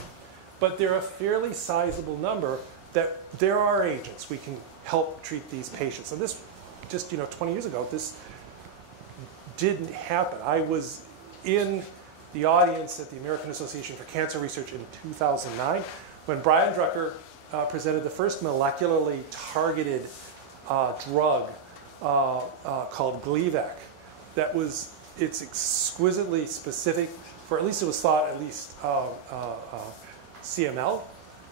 But there are a fairly sizable number that there are agents we can help treat these patients. And this, just 20 years ago, this didn't happen. I was in the audience at the American Association for Cancer Research in 2009 when Brian Drucker presented the first molecularly targeted drug called Gleevec. it's exquisitely specific for, at least it was thought, at least CML,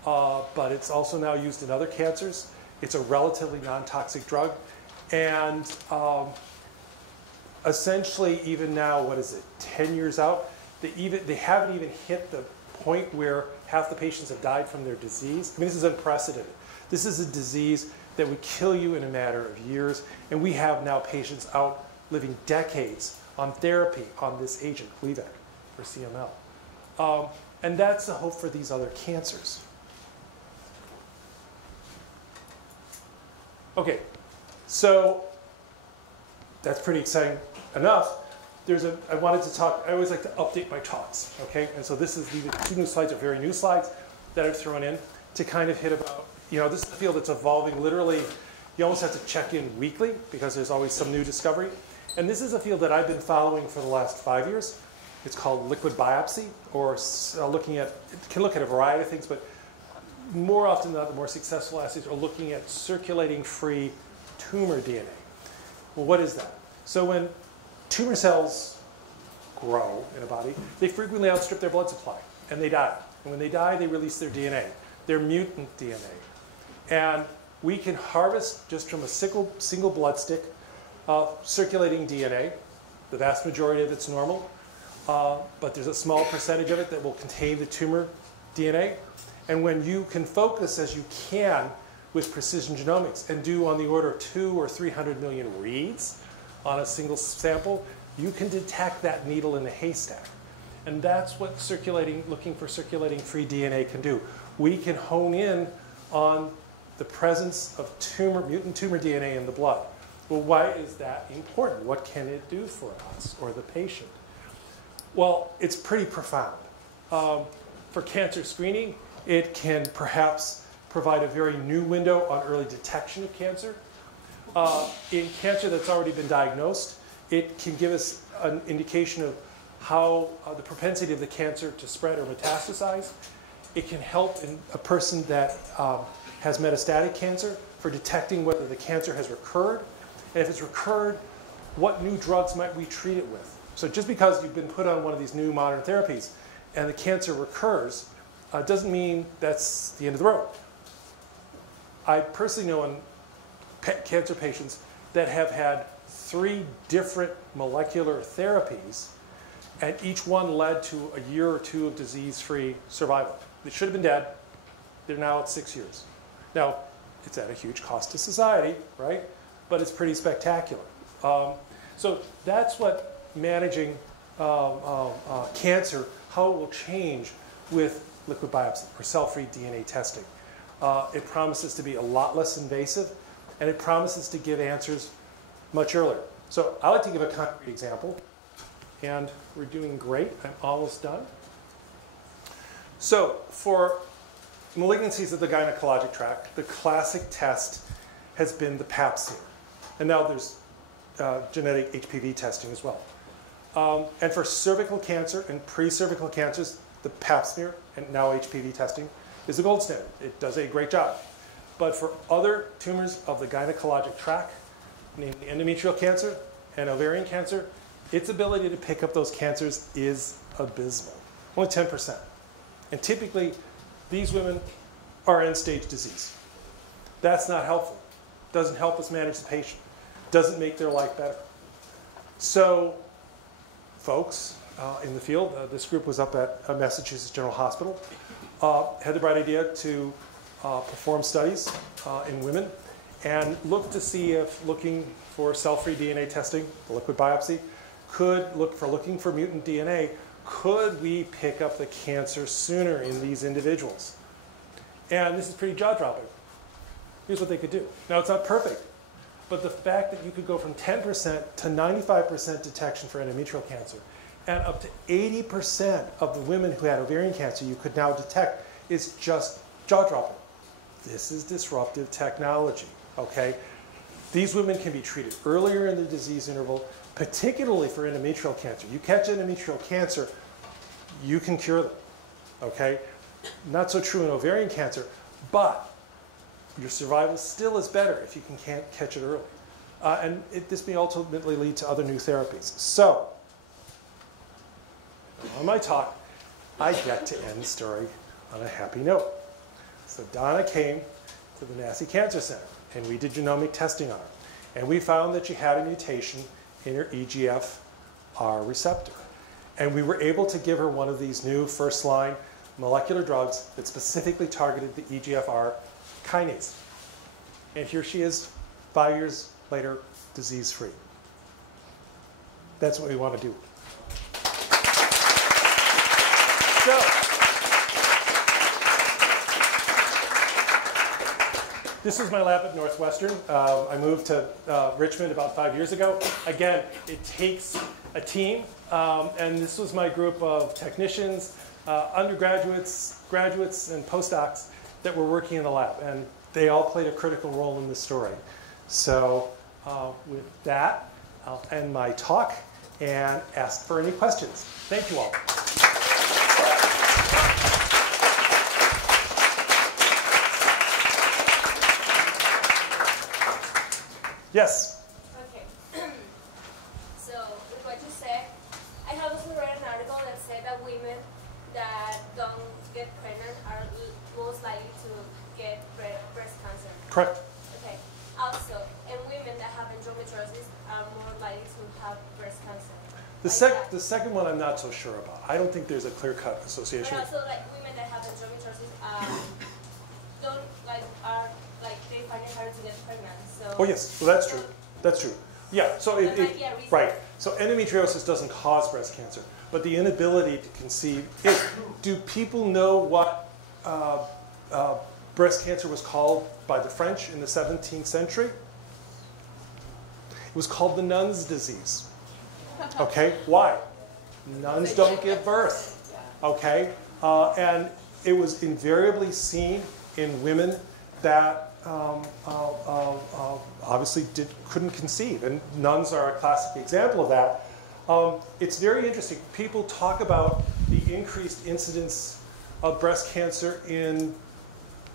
but it's also now used in other cancers. It's a relatively non-toxic drug. And essentially, even now, what is it, 10 years out, they haven't even hit the point where half the patients have died from their disease. I mean, this is unprecedented. This is a disease that would kill you in a matter of years. And we have now patients out living decades on therapy on this agent, Clevenger, for CML. And that's the hope for these other cancers. Okay, so that's pretty exciting enough. I wanted to talk, I always like to update my talks, okay? And so these two new slides are very new slides that I've thrown in to kind of hit about, this is a field that's evolving literally. You almost have to check in weekly because there's always some new discovery. And this is a field that I've been following for the last 5 years. It's called liquid biopsy, or it can look at a variety of things, but more often than not, the more successful assays are looking at circulating free tumor DNA. Well, what is that? So when tumor cells grow in a body, they frequently outstrip their blood supply, and they die. And when they die, they release their DNA, their mutant DNA. And we can harvest just from a single blood stick circulating DNA. The vast majority of it's normal, but there's a small percentage of it that will contain the tumor DNA. And when you can focus as you can with precision genomics and do on the order of 200 or 300 million reads on a single sample, you can detect that needle in the haystack. And that's what looking for circulating free DNA can do. We can hone in on the presence of mutant tumor DNA in the blood. Well, why is that important? What can it do for us or the patient? Well, it's pretty profound. For cancer screening, it can perhaps provide a very new window on early detection of cancer. In cancer that's already been diagnosed, it can give us an indication of how the propensity of the cancer to spread or metastasize. It can help in a person that has metastatic cancer for detecting whether the cancer has recurred. And if it's recurred, what new drugs might we treat it with? So just because you've been put on one of these new modern therapies and the cancer recurs, doesn't mean that's the end of the road. I personally know cancer patients that have had 3 different molecular therapies, and each one led to a year or 2 of disease-free survival. They should have been dead. They're now at 6 years. Now, it's at a huge cost to society, right? But it's pretty spectacular. So that's what managing cancer, how it will change with liquid biopsy or cell-free DNA testing. It promises to be a lot less invasive, and it promises to give answers much earlier. So I like to give a concrete example, and we're doing great. I'm almost done. So for malignancies of the gynecologic tract, the classic test has been the Pap smear. And now there's genetic HPV testing as well. And for cervical cancer and pre-cervical cancers, the Pap smear and now HPV testing is the gold standard. It does a great job. But for other tumors of the gynecologic tract, namely endometrial cancer and ovarian cancer, its ability to pick up those cancers is abysmal, only 10%. And typically, these women are end-stage disease. That's not helpful. Doesn't help us manage the patient. Doesn't make their life better. So, folks in the field, this group was up at Massachusetts General Hospital, had the bright idea to perform studies in women and look to see if looking for cell-free DNA testing, the liquid biopsy, looking for mutant DNA, could we pick up the cancer sooner in these individuals? And this is pretty jaw-dropping. Here's what they could do. Now, it's not perfect, but the fact that you could go from 10% to 95% detection for endometrial cancer and up to 80% of the women who had ovarian cancer you could now detect is just jaw-dropping. This is disruptive technology, okay? These women can be treated earlier in the disease interval, particularly for endometrial cancer. You catch endometrial cancer, you can cure them, okay? Not so true in ovarian cancer, but your survival still is better if you can catch it early. And this may ultimately lead to other new therapies. So, on my talk, I get to end the story on a happy note. So Donna came to the Massey Cancer Center, and we did genomic testing on her. And we found that she had a mutation in her EGFR receptor. And we were able to give her one of these new first-line molecular drugs that specifically targeted the EGFR kinase. And here she is, 5 years later, disease-free. That's what we want to do. So, this is my lab at Northwestern. I moved to Richmond about 5 years ago. Again, it takes a team, and this was my group of technicians, undergraduates, graduates, and postdocs that were working in the lab, and they all played a critical role in this story. So with that, I'll end my talk and ask for any questions. Thank you all. Yes? Okay. So, with what you said, I have also read an article that said that women that don't get pregnant are most likely to get breast cancer. Correct. Okay. Also, and women that have endometriosis are more likely to have breast cancer. The second one I'm not so sure about. I don't think there's a clear-cut association. But also, like women that have endometriosis don't they find it hard to get pregnant. So. Oh yes, well that's true. That's true. Yeah. So right. So endometriosis doesn't cause breast cancer, but the inability to conceive. Do people know what breast cancer was called by the French in the 17th century? It was called the nun's disease. Okay, why? Nuns don't give birth. Okay, and it was invariably seen in women that obviously couldn't conceive, and nuns are a classic example of that. It's very interesting. People talk about the increased incidence of breast cancer in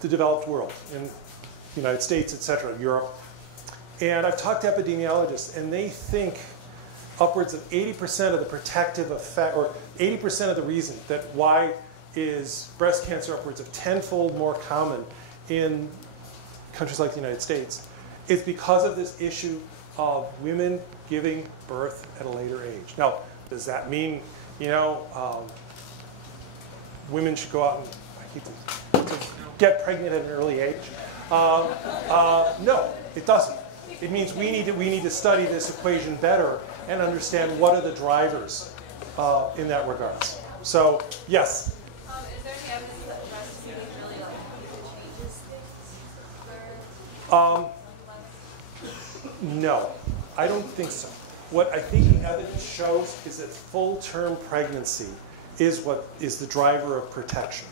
the developed world, in the United States, etc., Europe. And I've talked to epidemiologists, and they think upwards of 80% of the protective effect, or 80% of the reason that why is breast cancer upwards of 10-fold more common in countries like the United States is because of this issue of women giving birth at a later age. Now, does that mean, women should go out and to get pregnant at an early age? No, it doesn't. It means we need to study this equation better and understand what are the drivers in that regards. So, yes? Is there any evidence that breastfeeding really changes things? No, I don't think so. What I think the evidence shows is that full-term pregnancy is what is the driver of protection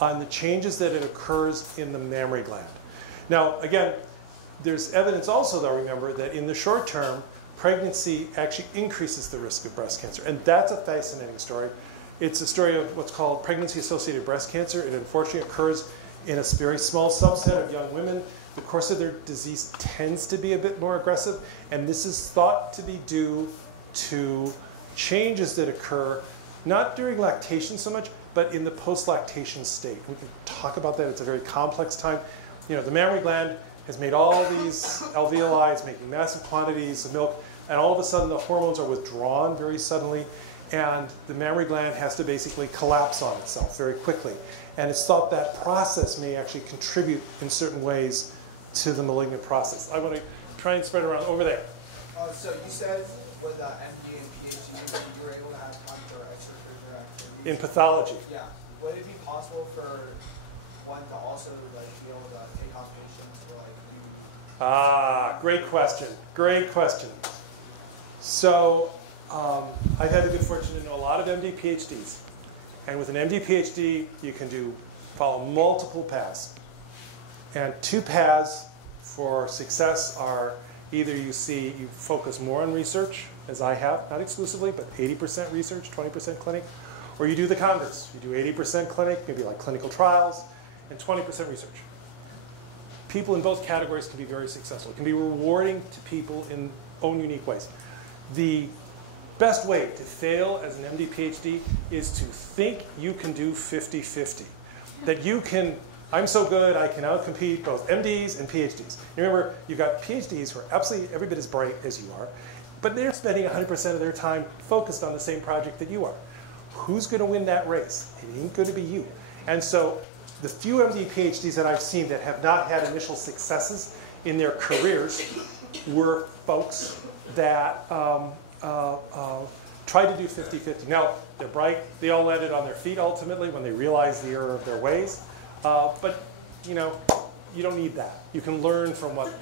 on the changes that it occurs in the mammary gland. Now, again, there's evidence also, though, remember, that in the short term, pregnancy actually increases the risk of breast cancer. And that's a fascinating story. It's a story of what's called pregnancy-associated breast cancer. It unfortunately occurs in a very small subset of young women. The course of their disease tends to be a bit more aggressive. And this is thought to be due to changes that occur, not during lactation so much, but in the post-lactation state. We can talk about that. It's a very complex time. The mammary gland has made all these alveoli, it's making massive quantities of milk, and all of a sudden the hormones are withdrawn very suddenly, and the mammary gland has to basically collapse on itself very quickly. And it's thought that process may actually contribute in certain ways to the malignant process. I want to try and spread around over there. So you said with MD and PhD, you were able to have time for extracurricular activities. In pathology. Yeah. Would it be possible for one to also be able to take on patients for great question. Great question. So I've had the good fortune to know a lot of MD PhDs. And with an MD PhD, you can follow multiple paths. And two paths for success are either you focus more on research, as I have, not exclusively, but 80% research, 20% clinic, or you do the converse. You do 80% clinic, maybe like clinical trials, and 20% research. people in both categories can be very successful. It can be rewarding to people in own unique ways. The best way to fail as an MD, PhD is to think you can do 50-50. That you can, I'm so good, I can outcompete both MDs and PhDs. You remember, you've got PhDs who are absolutely every bit as bright as you are, but they're spending 100% of their time focused on the same project that you are. Who's going to win that race? It ain't going to be you. And so the few MD, PhDs that I've seen that have not had initial successes in their careers were folks that tried to do 50-50. Now, they're bright. They all landed on their feet ultimately when they realized the error of their ways. But, you know, you don't need that. You can learn from what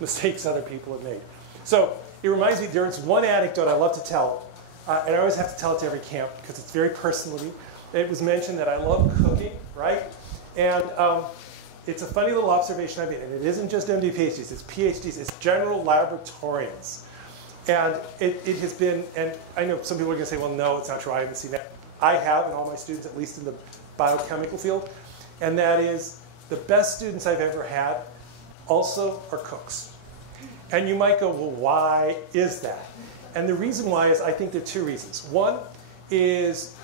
mistakes other people have made. So it reminds me, there's one anecdote I love to tell, and I always have to tell it to every camp because it's very personal to me. It was mentioned that I love cooking, right? And it's a funny little observation I made, and it isn't just MD, PhDs, it's PhDs, it's general laboratorians. And it has been, and I know some people are going to say, well, no, it's not true, I haven't seen that. I have, and all my students, at least in the biochemical field, and that is the best students I've ever had also are cooks. And you might go, well, why is that? And the reason why is, I think there are two reasons. One is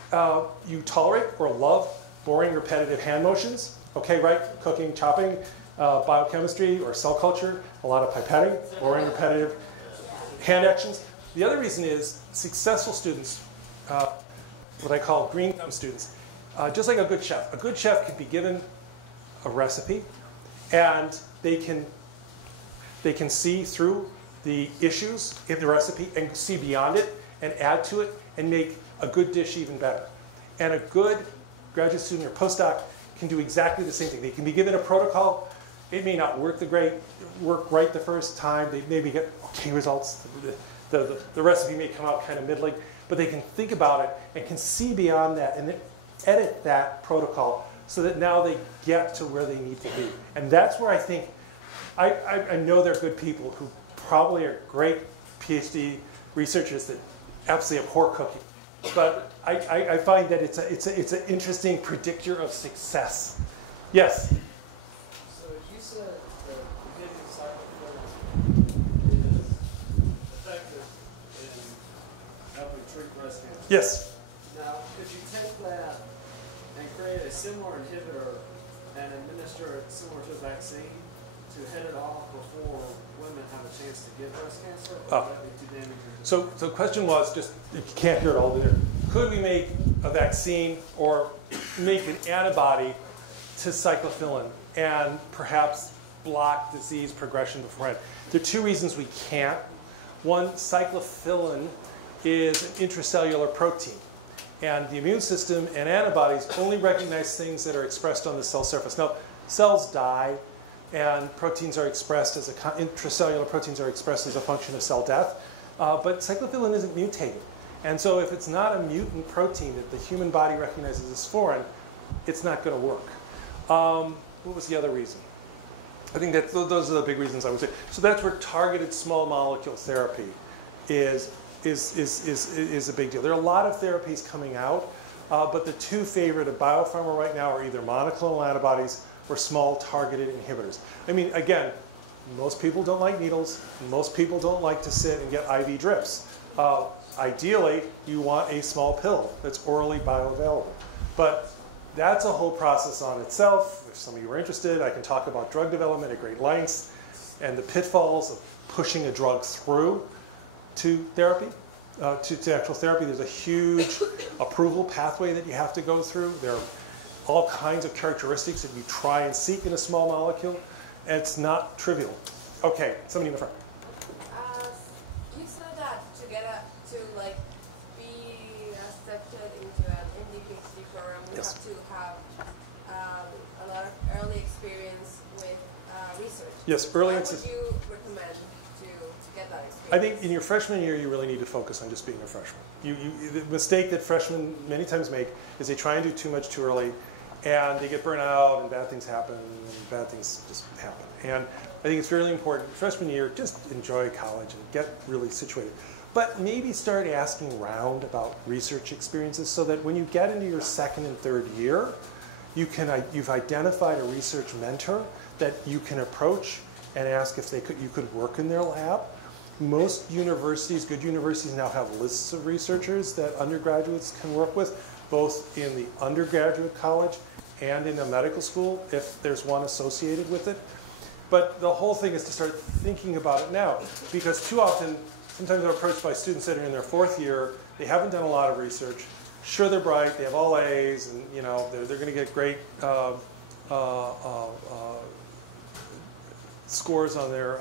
you tolerate or love boring, repetitive hand motions. Okay, right? Cooking, chopping, biochemistry or cell culture, a lot of pipetting, boring, repetitive hand actions. The other reason is successful students, what I call green thumb students, just like a good chef. A good chef can be given a recipe, and they can see through the issues in the recipe and see beyond it and add to it and make a good dish even better. And a good graduate student or postdoc can do exactly the same thing. They can be given a protocol. It may not work right the first time. They maybe get okay results. The recipe may come out kind of middling, but they can think about it and can see beyond that and then edit that protocol so that now they get to where they need to be. And that's where I think, I know there are good people who probably are great PhD researchers that absolutely abhor cooking. But I find that it's an interesting predictor of success. Yes? So you said that beginning cycle is effective in helping treat breast cancer. Yes. Now, if you take that and create a similar inhibitor and administer it similar to a vaccine to head it off before women have a chance to get breast cancer, or would that be too damaging? So the question was, just if you can't hear it all there, could we make a vaccine or make an antibody to cyclophilin and perhaps block disease progression beforehand? There are two reasons we can't. One, cyclophilin is an intracellular protein. And the immune system and antibodies only recognize things that are expressed on the cell surface. Now, cells die, and proteins are expressed as intracellular proteins are expressed as a function of cell death. But cyclophilin isn't mutated. And so if it's not a mutant protein that the human body recognizes as foreign, it's not going to work. What was the other reason? I think that those are the big reasons I would say. So that's where targeted small molecule therapy is a big deal. There are a lot of therapies coming out, but the two favorite of biopharma right now are either monoclonal antibodies or small targeted inhibitors. I mean, again, most people don't like needles. Most people don't like to sit and get IV drips. Ideally, you want a small pill that's orally bioavailable. But that's a whole process on itself. If some of you are interested, I can talk about drug development at great lengths and the pitfalls of pushing a drug through to therapy, to actual therapy. There's a huge approval pathway that you have to go through. There are all kinds of characteristics that you try and seek in a small molecule, and it's not trivial. Okay, somebody in the front. You said that to be accepted into an MD PhD program, we Yes. have to have a lot of early experience with research. Yes, early What would you recommend to get that experience? I think in your freshman year, you really need to focus on just being a freshman. The mistake that freshmen many times make is they try and do too much too early, and they get burnt out, and bad things happen, and bad things just happen. And I think it's really important, freshman year, just enjoy college and get really situated. But maybe start asking around about research experiences so that when you get into your second and third year, you've identified a research mentor that you can approach and ask if you could work in their lab. Most universities, good universities now have lists of researchers that undergraduates can work with, both in the undergraduate college and in a medical school, if there's one associated with it. But the whole thing is to start thinking about it now, because too often, sometimes I'm approached by students that are in their 4th year, they haven't done a lot of research. Sure, they're bright, they have all A's, and you know they're going to get great scores on their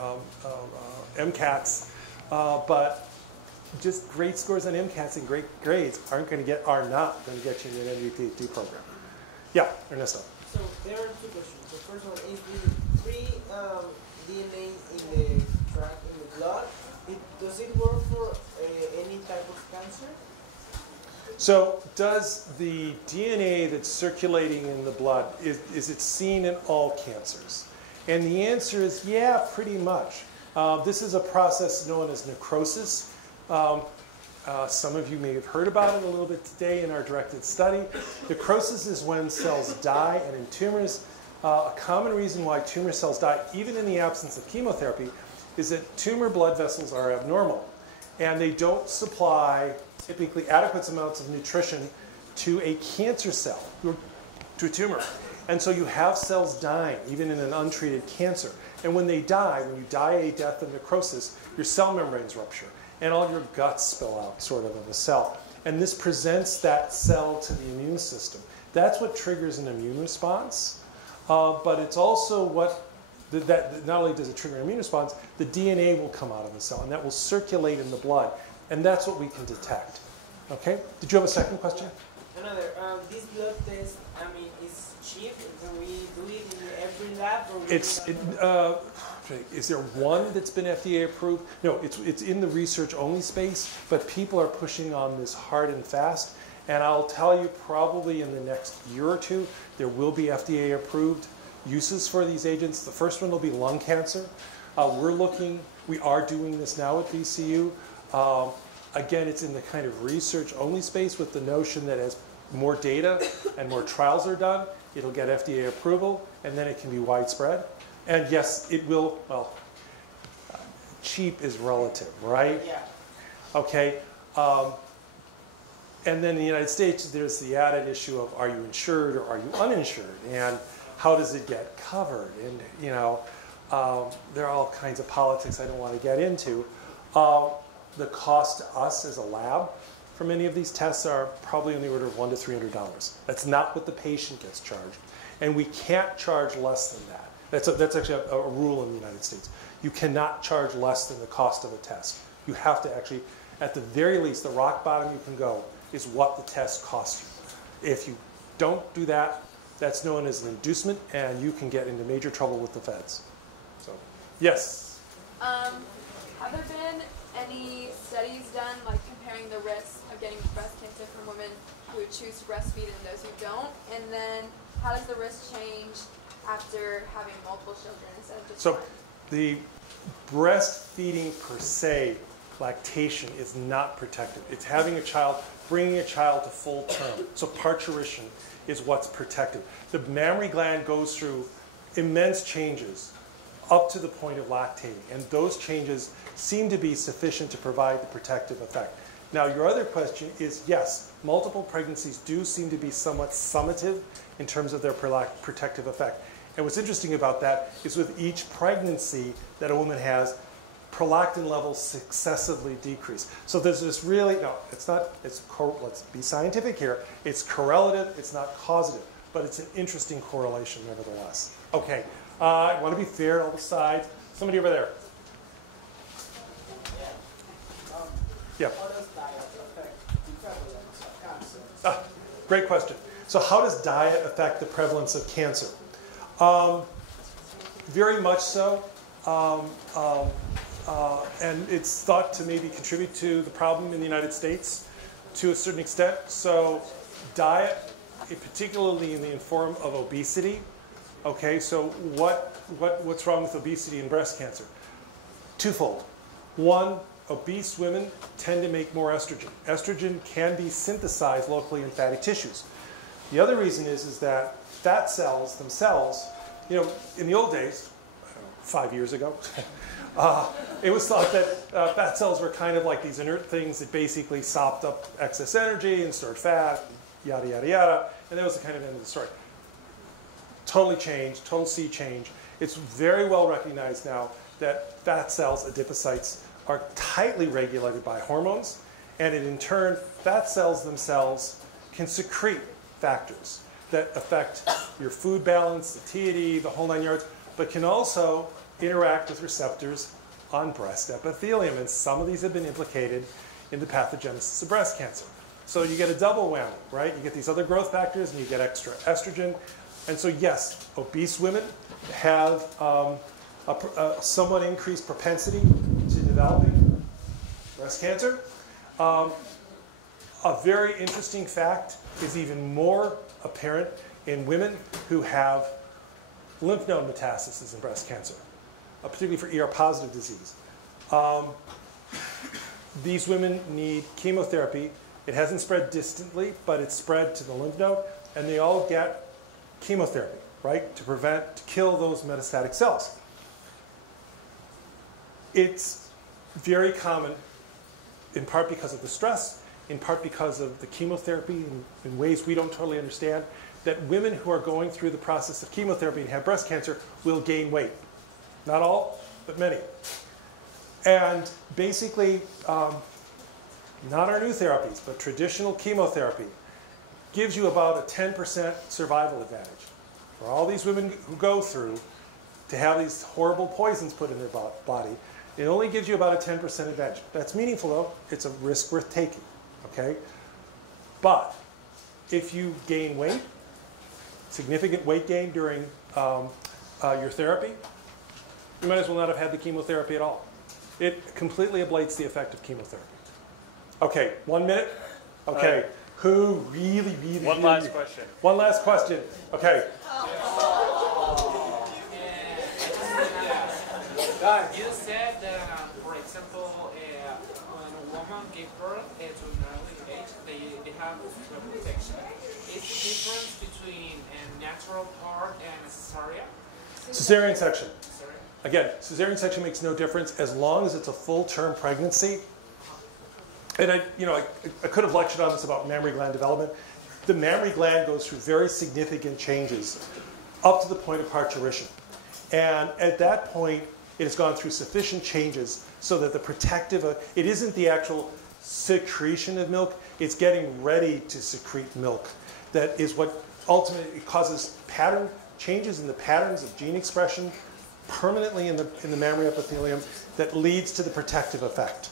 MCATs, but just great scores on MCATs and great grades are not going to get you into an MD PhD program. Yeah, Ernesto. So there are 2 questions. The first one is the free DNA in the blood. Does it work for any type of cancer? So does the DNA that's circulating in the blood, is it seen in all cancers? And the answer is yeah, pretty much. This is a process known as necrosis. Some of you may have heard about it a little bit today in our directed study. Necrosis is when cells die, and in tumors, a common reason why tumor cells die, even in the absence of chemotherapy, is that tumor blood vessels are abnormal. And they don't supply typically adequate amounts of nutrition to a cancer cell, to a tumor. And so you have cells dying, even in an untreated cancer. And when they die, when you die a death of necrosis, your cell membranes rupture, and all your guts spill out, sort of a cell. And this presents that cell to the immune system. That's what triggers an immune response, but it's also what, not only does it trigger an immune response, the DNA will come out of the cell, and that will circulate in the blood. And that's what we can detect. Okay? Did you have a second question? Another. This blood test, I mean, is cheap. Can we do it in every lab? Or is there one that's been FDA approved? No, it's in the research only space, but people are pushing on this hard and fast. And I'll tell you, probably in the next year or 2, there will be FDA approved uses for these agents. The first one will be lung cancer. We are doing this now at VCU. Again, it's in the kind of research-only space with the notion that as more data and more trials are done, it'll get FDA approval, and then it can be widespread. And yes, it will, well, cheap is relative, right? Yeah. Okay. And then in the United States, there's the added issue of are you insured or are you uninsured? And how does it get covered? And, you know, there are all kinds of politics I don't want to get into. The cost to us as a lab for many of these tests are probably in the order of $100 to $300. That's not what the patient gets charged. And we can't charge less than that. That's actually a rule in the United States. You cannot charge less than the cost of a test. You have to actually, at the very least, the rock bottom you can go is what the test costs you. If you don't do that, that's known as an inducement, and you can get into major trouble with the feds. So, yes? Have there been any studies done, like comparing the risks of getting breast cancer from women who choose to breastfeed and those who don't? And then how does the risk change after having multiple children instead of just one? The breastfeeding per se, lactation, is not protective. It's having a child, bringing a child to full term. So parturition is what's protective. The mammary gland goes through immense changes up to the point of lactating, and those changes seem to be sufficient to provide the protective effect. Now, your other question is, yes, multiple pregnancies do seem to be somewhat summative in terms of their protective effect. And what's interesting about that is with each pregnancy that a woman has, prolactin levels successively decrease. So there's this really, no, it's not, let's be scientific here. It's correlative, it's not causative, but it's an interesting correlation nevertheless. Okay, I want to be fair on all the sides. Somebody over there. Yeah. How does diet affect the prevalence of cancer? Great question. So how does diet affect the prevalence of cancer? Very much so. And it's thought to maybe contribute to the problem in the United States to a certain extent. So diet, particularly in the form of obesity. Okay, so what's wrong with obesity and breast cancer? Twofold. One, obese women tend to make more estrogen. Estrogen can be synthesized locally in fatty tissues. The other reason is that fat cells themselves you know, in the old days, 5 years ago, it was thought that fat cells were kind of like these inert things that basically sopped up excess energy and stored fat, yada, yada, yada. And that was the kind of end of the story. Totally changed, total sea change. It's very well recognized now that fat cells, adipocytes, are tightly regulated by hormones. And in turn, fat cells themselves can secrete factors that affect your food balance, the TAD, the whole 9 yards, but can also interact with receptors on breast epithelium. And some of these have been implicated in the pathogenesis of breast cancer. So you get a double whammy, right? You get these other growth factors and you get extra estrogen. And so yes, obese women have a somewhat increased propensity to developing breast cancer. A very interesting fact is even more apparent in women who have lymph node metastasis in breast cancer, particularly for ER-positive disease. These women need chemotherapy. It hasn't spread distantly, but it's spread to the lymph node, and they all get chemotherapy, right, to kill those metastatic cells. It's very common, in part because of the stress, in part because of the chemotherapy in ways we don't totally understand, that women who are going through the process of chemotherapy and have breast cancer will gain weight. Not all, but many. And basically, not our new therapies, but traditional chemotherapy gives you about a 10% survival advantage. For all these women who go through to have these horrible poisons put in their body, it only gives you about a 10% advantage. That's meaningful, though. It's a risk worth taking, okay? But if you gain weight, significant weight gain during your therapy, you might as well not have had the chemotherapy at all. It completely ablates the effect of chemotherapy. Okay, 1 minute? Okay, who really... One last question. One last question. Okay. You said that, for example, when a woman gives birth to an early age, they have protection. Is the difference between a natural part and a cesarean? Cesarean section. Again, cesarean section makes no difference as long as it's a full-term pregnancy. And I could have lectured on this about mammary gland development. The mammary gland goes through very significant changes up to the point of parturition. And at that point, it has gone through sufficient changes so that the protective, it isn't the actual secretion of milk, it's getting ready to secrete milk. That is what ultimately causes changes in the patterns of gene expression permanently in the mammary epithelium that leads to the protective effect.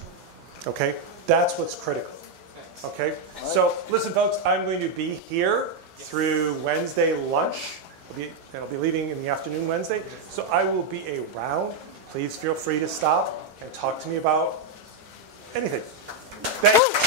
Okay? That's what's critical. Okay? So listen, folks, I'm going to be here through Wednesday lunch. I'll be leaving in the afternoon Wednesday. So I will be around. Please feel free to stop and talk to me about anything. Thanks.